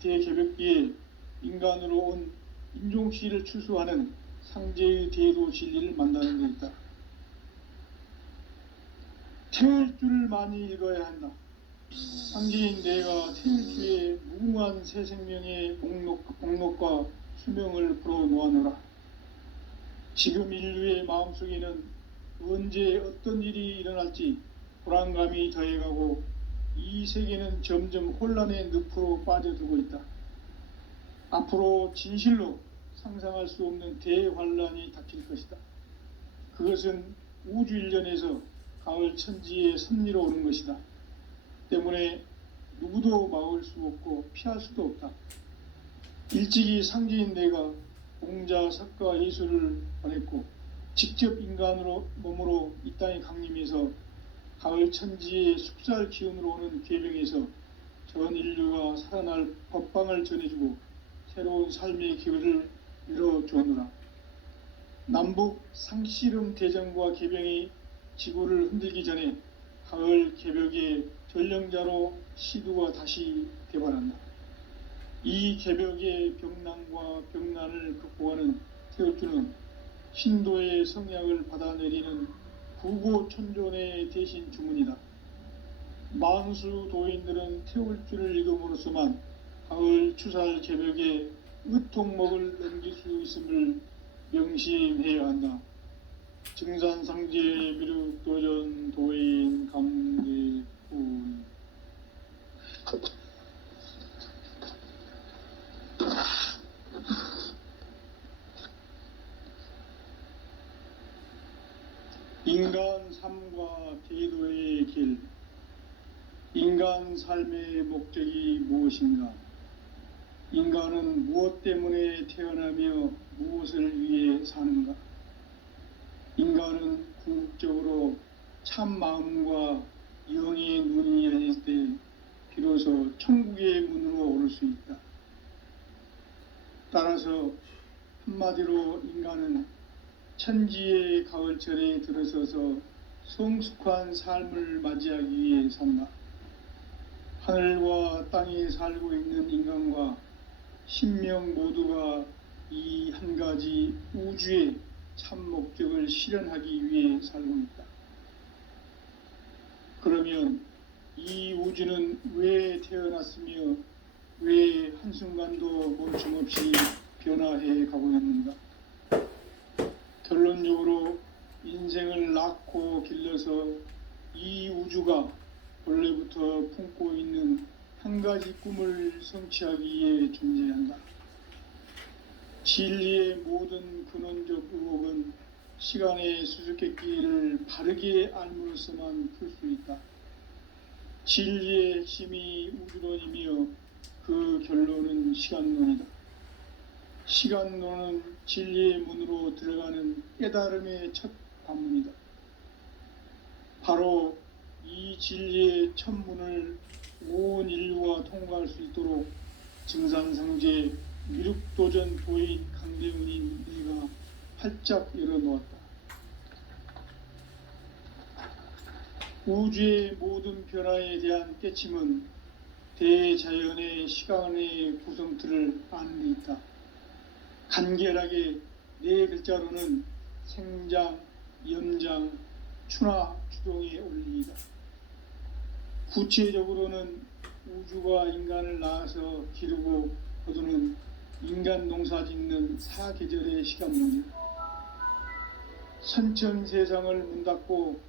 대개벽기에 인간으로 온 인종시를 추수하는 상제의 대도 진리를 만나는 데 있다. 태일주를 많이 읽어야 한다. 상제인 내가 태일주의 무궁한 새 생명의 목록과 수명을 풀어놓아노라. 지금 인류의 마음속에는 언제 어떤 일이 일어날지 불안감이 더해가고 이 세계는 점점 혼란의 늪으로 빠져들고 있다. 앞으로 진실로 상상할 수 없는 대환란이 닥칠 것이다. 그것은 우주 일련에서 가을 천지의 섭리로 오는 것이다. 때문에 누구도 막을 수 없고 피할 수도 없다. 일찍이 상제인 내가 공자, 석가, 예수를 보냈고 직접 인간으로 몸으로 이 땅에 강림해서 가을 천지의 숙살 기운으로 오는 계병에서 전 인류가 살아날 법방을 전해주고 새로운 삶의 기회를 열어주었노라. 남북 상씨름 대전과 계병이 지구를 흔들기 전에 가을 개벽의 전령자로 시두가 다시 개발한다. 이 개벽의 병난과 병난을 극복하는 태울주는 신도의 성약을 받아내리는 부고천존의 대신 주문이다. 만수 도인들은 태울주를 읽음으로써만 가을 추살 개벽에 의통목을 넘길 수 있음을 명심해야 한다. 증산상제 미륵도전 도인 감대군. 인간 삶과 제도의 길. 인간 삶의 목적이 무엇인가? 인간은 무엇 때문에 태어나며 무엇을 위해 사는가? 인간은 궁극적으로 참 마음과 영의 눈이 열릴 때 비로소 천국의 문으로 오를 수 있다. 따라서 한마디로 인간은 천지의 가을철에 들어서서 성숙한 삶을 맞이하기 위해 산다. 하늘과 땅에 살고 있는 인간과 신명 모두가 이 한 가지 우주의 참 목적을 실현하기 위해 살고 있다. 그러면 이 우주는 왜 태어났으며 왜 한순간도 멈춤없이 변화해 가고 있는가? 결론적으로 인생을 낳고 길러서 이 우주가 원래부터 품고 있는 한 가지 꿈을 성취하기 위해 존재한다. 진리의 모든 근원적 의혹은 시간의 수수께끼를 바르게 알므로서만 풀 수 있다. 진리의 핵심이 우주론이며 그 결론은 시간론이다. 시간론은 진리의 문으로 들어가는 깨달음의 첫 관문이다. 바로 이 진리의 첫 문을 온 인류가 통과할 수 있도록 증산상제 미륵도전 도인 강대훈인 내가 활짝 열어놓았다. 우주의 모든 변화에 대한 깨침은 대자연의 시간의 구성틀을 아는 데 있다. 간결하게 네 글자로는 생장, 염장, 추나, 추동의 원리이다. 구체적으로는 우주가 인간을 낳아서 기르고 거두는 인간 농사 짓는 사계절의 시간론이다. 선천 세상을 문 닫고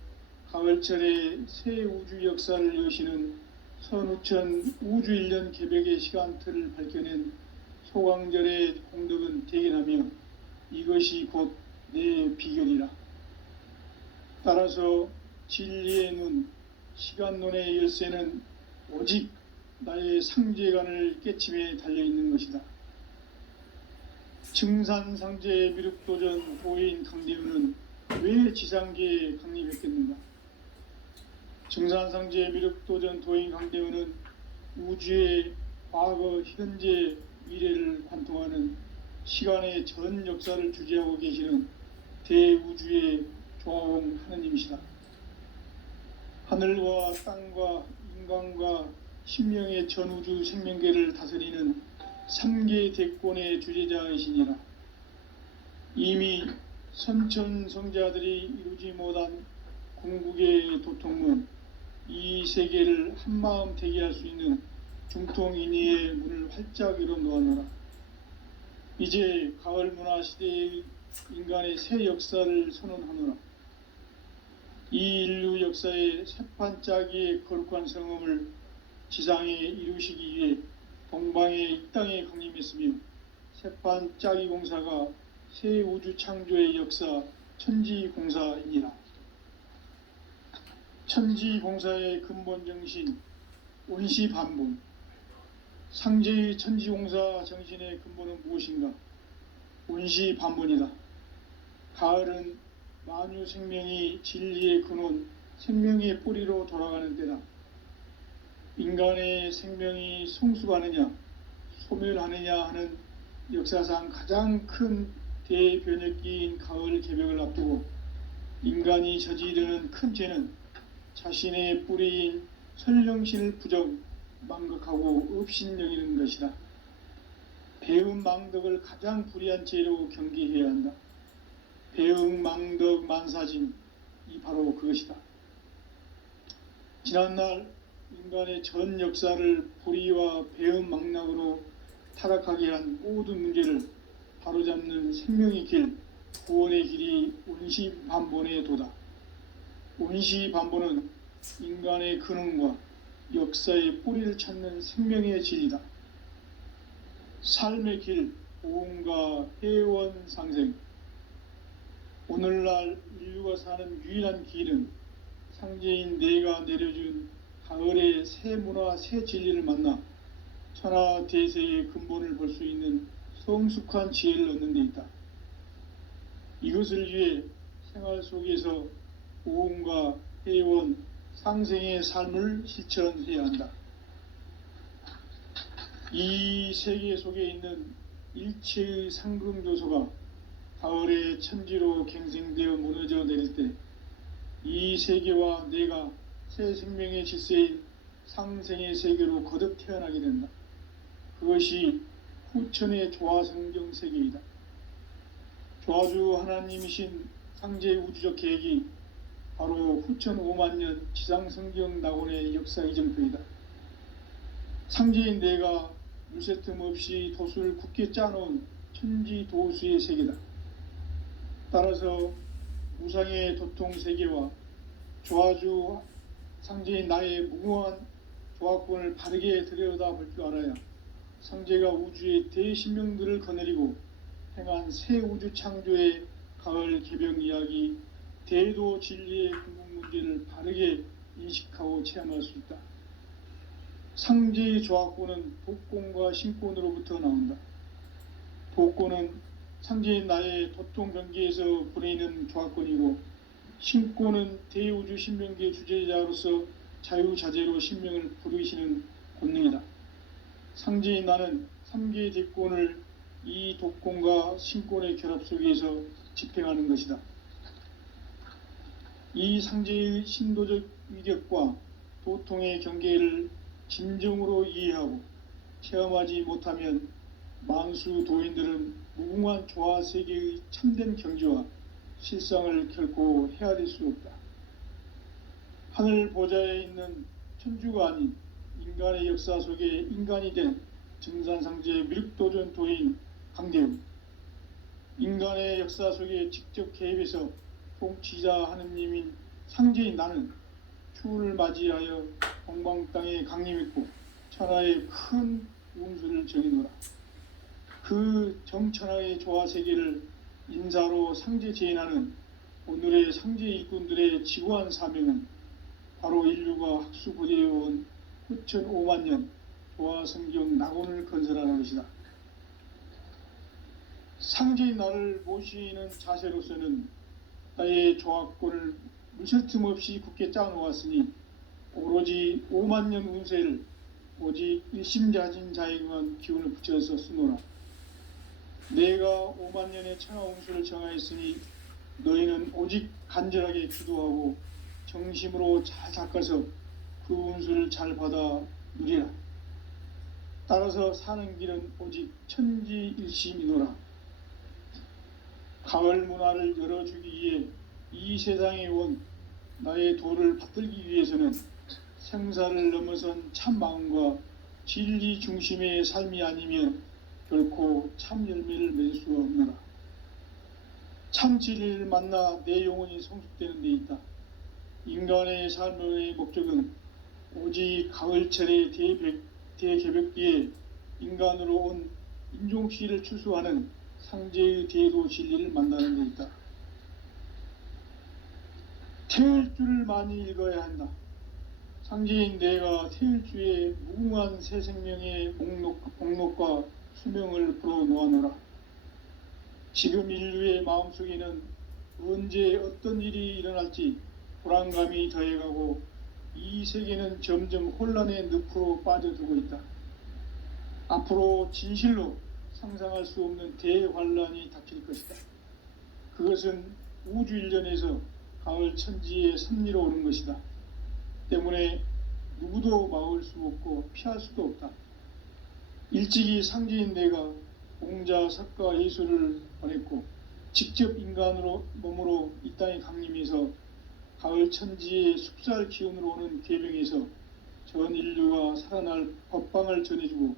가을철에 새 우주 역사를 여시는 선우천 우주일년 개벽의 시간틀을 밝혀낸 소강절의 공덕은 대견하며 이것이 곧 내 비결이라. 따라서 진리의 눈, 시간론의 열쇠는 오직 나의 상제관을 깨침에 달려있는 것이다. 증산상제 미륵도전 도인 강대우는 왜 지상계에 강림했겠는가? 증산상제 미륵도전 도인 강대우는 우주의 과거, 현재, 미래를 관통하는 시간의 전 역사를 주재하고 계시는 대우주의 조화홍 하느님이시다. 하늘과 땅과 인간과 신명의 전우주 생명계를 다스리는 3계 대권의 주재자이시니라. 이미 선천성자들이 이루지 못한 궁극의 도통문, 이 세계를 한마음 되게 할 수 있는 중통인의의 문을 활짝 열어 놓아노라. 이제 가을 문화 시대의 인간의 새 역사를 선언하노라. 이 인류 역사의 새판짜기의 거룩한 성음을 지상에 이루시기 위해 동방의 이 땅에 강림했으며 새판짜기 공사가 새 우주 창조의 역사 천지공사이니라. 천지공사의 근본 정신 온시반본. 상제의 천지공사 정신의 근본은 무엇인가? 온시반본이다. 가을은 만유 생명이 진리의 근원, 생명의 뿌리로 돌아가는 때다. 인간의 생명이 성숙하느냐, 소멸하느냐 하는 역사상 가장 큰 대변혁기인 가을 개벽을 앞두고 인간이 저지르는 큰 죄는 자신의 뿌리인 선령신을 부정, 망극하고 업신여기는 것이다. 배음 망덕을 가장 불의한 죄로 경계해야 한다. 배음 망덕 만사진, 이 바로 그것이다. 지난날 인간의 전 역사를 불의와 배음 망락으로 타락하게 한 모든 문제를 바로잡는 생명의 길, 구원의 길이 온시반본의 도다. 온시반본은 인간의 근원과 역사의 뿌리를 찾는 생명의 진리다. 삶의 길, 보험과 회원 상생. 오늘날 인류가 사는 유일한 길은 상제인 내가 내려준 가을의 새 문화, 새 진리를 만나 천하대세의 근본을 볼 수 있는 성숙한 지혜를 얻는 데 있다. 이것을 위해 생활 속에서 보험과 회원, 상생의 삶을 실천해야 한다. 이 세계 속에 있는 일체의 상금요소가 가을의 천지로 갱생되어 무너져 내릴 때 이 세계와 내가 새 생명의 질서인 상생의 세계로 거듭 태어나게 된다. 그것이 후천의 조화성경 세계이다. 조화주 하나님이신 상제의 우주적 계획이 바로 후천 5만년 지상성경 낙원의 역사 이정표이다. 상제인 내가 물새 틈 없이 도수를 굳게 짜놓은 천지도수의 세계다. 따라서 우상의 도통 세계와 조화주 상제인 나의 무궁한 조화권을 바르게 들여다볼 줄 알아야 상제가 우주의 대신명들을 거느리고 행한 새 우주 창조의 가을 개벽 이야기, 대도 진리의 궁극 문제를 바르게 인식하고 체험할 수 있다. 상제의 조화권은 복권과 신권으로부터 나온다. 복권은 상제인 나의 도통 경계에서 부리는 조화권이고, 신권은 대우주 신명계 주제자로서 자유자재로 신명을 부르시는 권능이다. 상제인 나는 3계 대권을 이 독권과 신권의 결합 속에서 집행하는 것이다. 이 상제의 신도적 위력과 도통의 경계를 진정으로 이해하고 체험하지 못하면 만수 도인들은 무궁한 조화 세계의 참된 경지와 실상을 결코 헤아릴 수 없다. 하늘 보좌에 있는 천주가 아닌 인간의 역사 속에 인간이 된 증산상제 미륵도전 도인 강대우, 인간의 역사 속에 직접 개입해서 통치자 하느님인 상제인 나는 추운을 맞이하여 동방 땅에 강림했고 천하의 큰 운수를 정해노라. 그 정천하의 조화세계를 인사로 상제 제인하는 오늘의 상제 일꾼들의 지고한 사명은 바로 인류가 학수고대해온 9,500만 년 조화성경 낙원을 건설하는 것이다. 상제인 나를 모시는 자세로서는 나의 조합권을 물샐 없이 굳게 짜놓았으니 오로지 5만 년 운세를 오직 일심자진 자에게만 기운을 붙여서 쓰노라. 내가 5만 년의 천하 운수를 정하였으니 너희는 오직 간절하게 기도하고 정심으로 잘 닦아서 그 운수를 잘 받아 누리라. 따라서 사는 길은 오직 천지일심이노라. 가을 문화를 열어주기 위해 이 세상에 온 나의 도를 받들기 위해서는 생사를 넘어선 참 마음과 진리 중심의 삶이 아니면 결코 참 열매를 맺을 수 없노라. 참 진리를 만나 내 영혼이 성숙되는 데 있다. 인간의 삶의 목적은 오직 가을철의 대개벽기에 인간으로 온 인종시를 추수하는 상제의 대도 진리를 만나는 데 있다. 태을주를 많이 읽어야 한다. 상제인 내가 태을주의 무궁한 새 생명의 목록과 수명을 풀어놓아노라. 지금 인류의 마음속에는 언제 어떤 일이 일어날지 불안감이 더해가고 이 세계는 점점 혼란의 늪으로 빠져들고 있다. 앞으로 진실로 상상할 수 없는 대환란이 닥칠 것이다. 그것은 우주 일련에서 가을 천지의 섭리로 오는 것이다. 때문에 누구도 막을 수 없고 피할 수도 없다. 일찍이 상제인 내가 공자, 석가, 예수를 보냈고 직접 인간으로 몸으로 이 땅에 강림해서 가을 천지의 숲살 기운으로 오는 계병에서 전 인류가 살아날 법방을 전해주고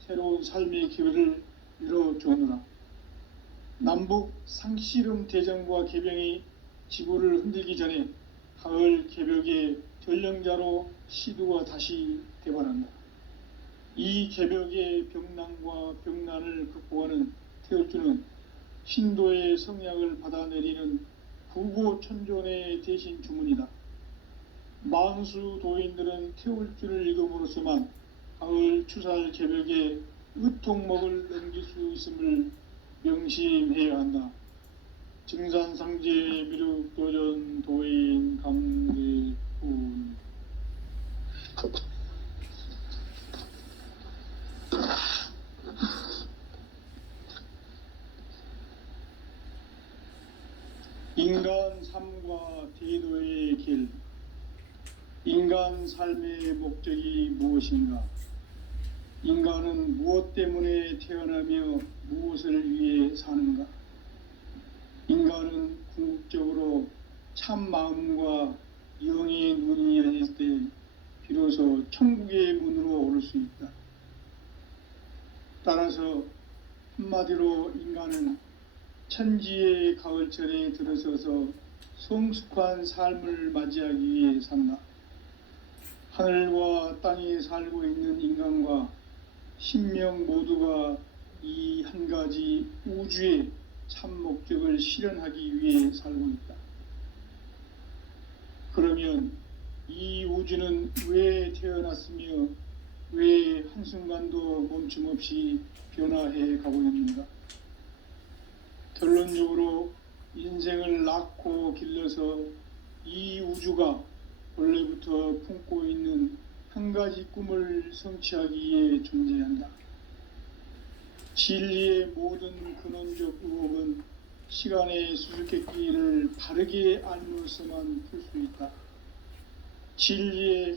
새로운 삶의 기회를 열어주었노라. 남북 상씨름 대전과 계병이 지구를 흔들기 전에 가을 개벽의 전령자로 시두가 다시 대발한다. 이 개벽의 병난과 병난을 극복하는 태을주는 신도의 성약을 받아내리는 부고천존의 대신 주문이다. 만수 도인들은 태울주를 읽음으로써만 가을 추살 개벽의 의통목을 넘길 수 있음을 명심해야 한다. 증산상제 미륵도전 도인 강대훈. 인간 삶과 대도의 길. 인간 삶의 목적이 무엇인가? 인간은 무엇 때문에 태어나며 무엇을 위해 사는가? 인간은 궁극적으로 참 마음과 영의 눈이 열릴 때 비로소 천국의 문으로 오를 수 있다. 따라서 한마디로 인간은 천지의 가을철에 들어서서 성숙한 삶을 맞이하기 위해 산다. 하늘과 땅에 살고 있는 인간과 신명 모두가 이 한 가지 우주의 참 목적을 실현하기 위해 살고 있다. 그러면 이 우주는 왜 태어났으며 왜 한순간도 멈춤없이 변화해 가고 있는가? 결론적으로 인생을 낳고 길러서 이 우주가 원래부터 품고 있는 한 가지 꿈을 성취하기 위해 존재한다. 진리의 모든 근원적 의혹은 시간의 수수께끼를 바르게 알므로서만 풀 수 있다. 진리의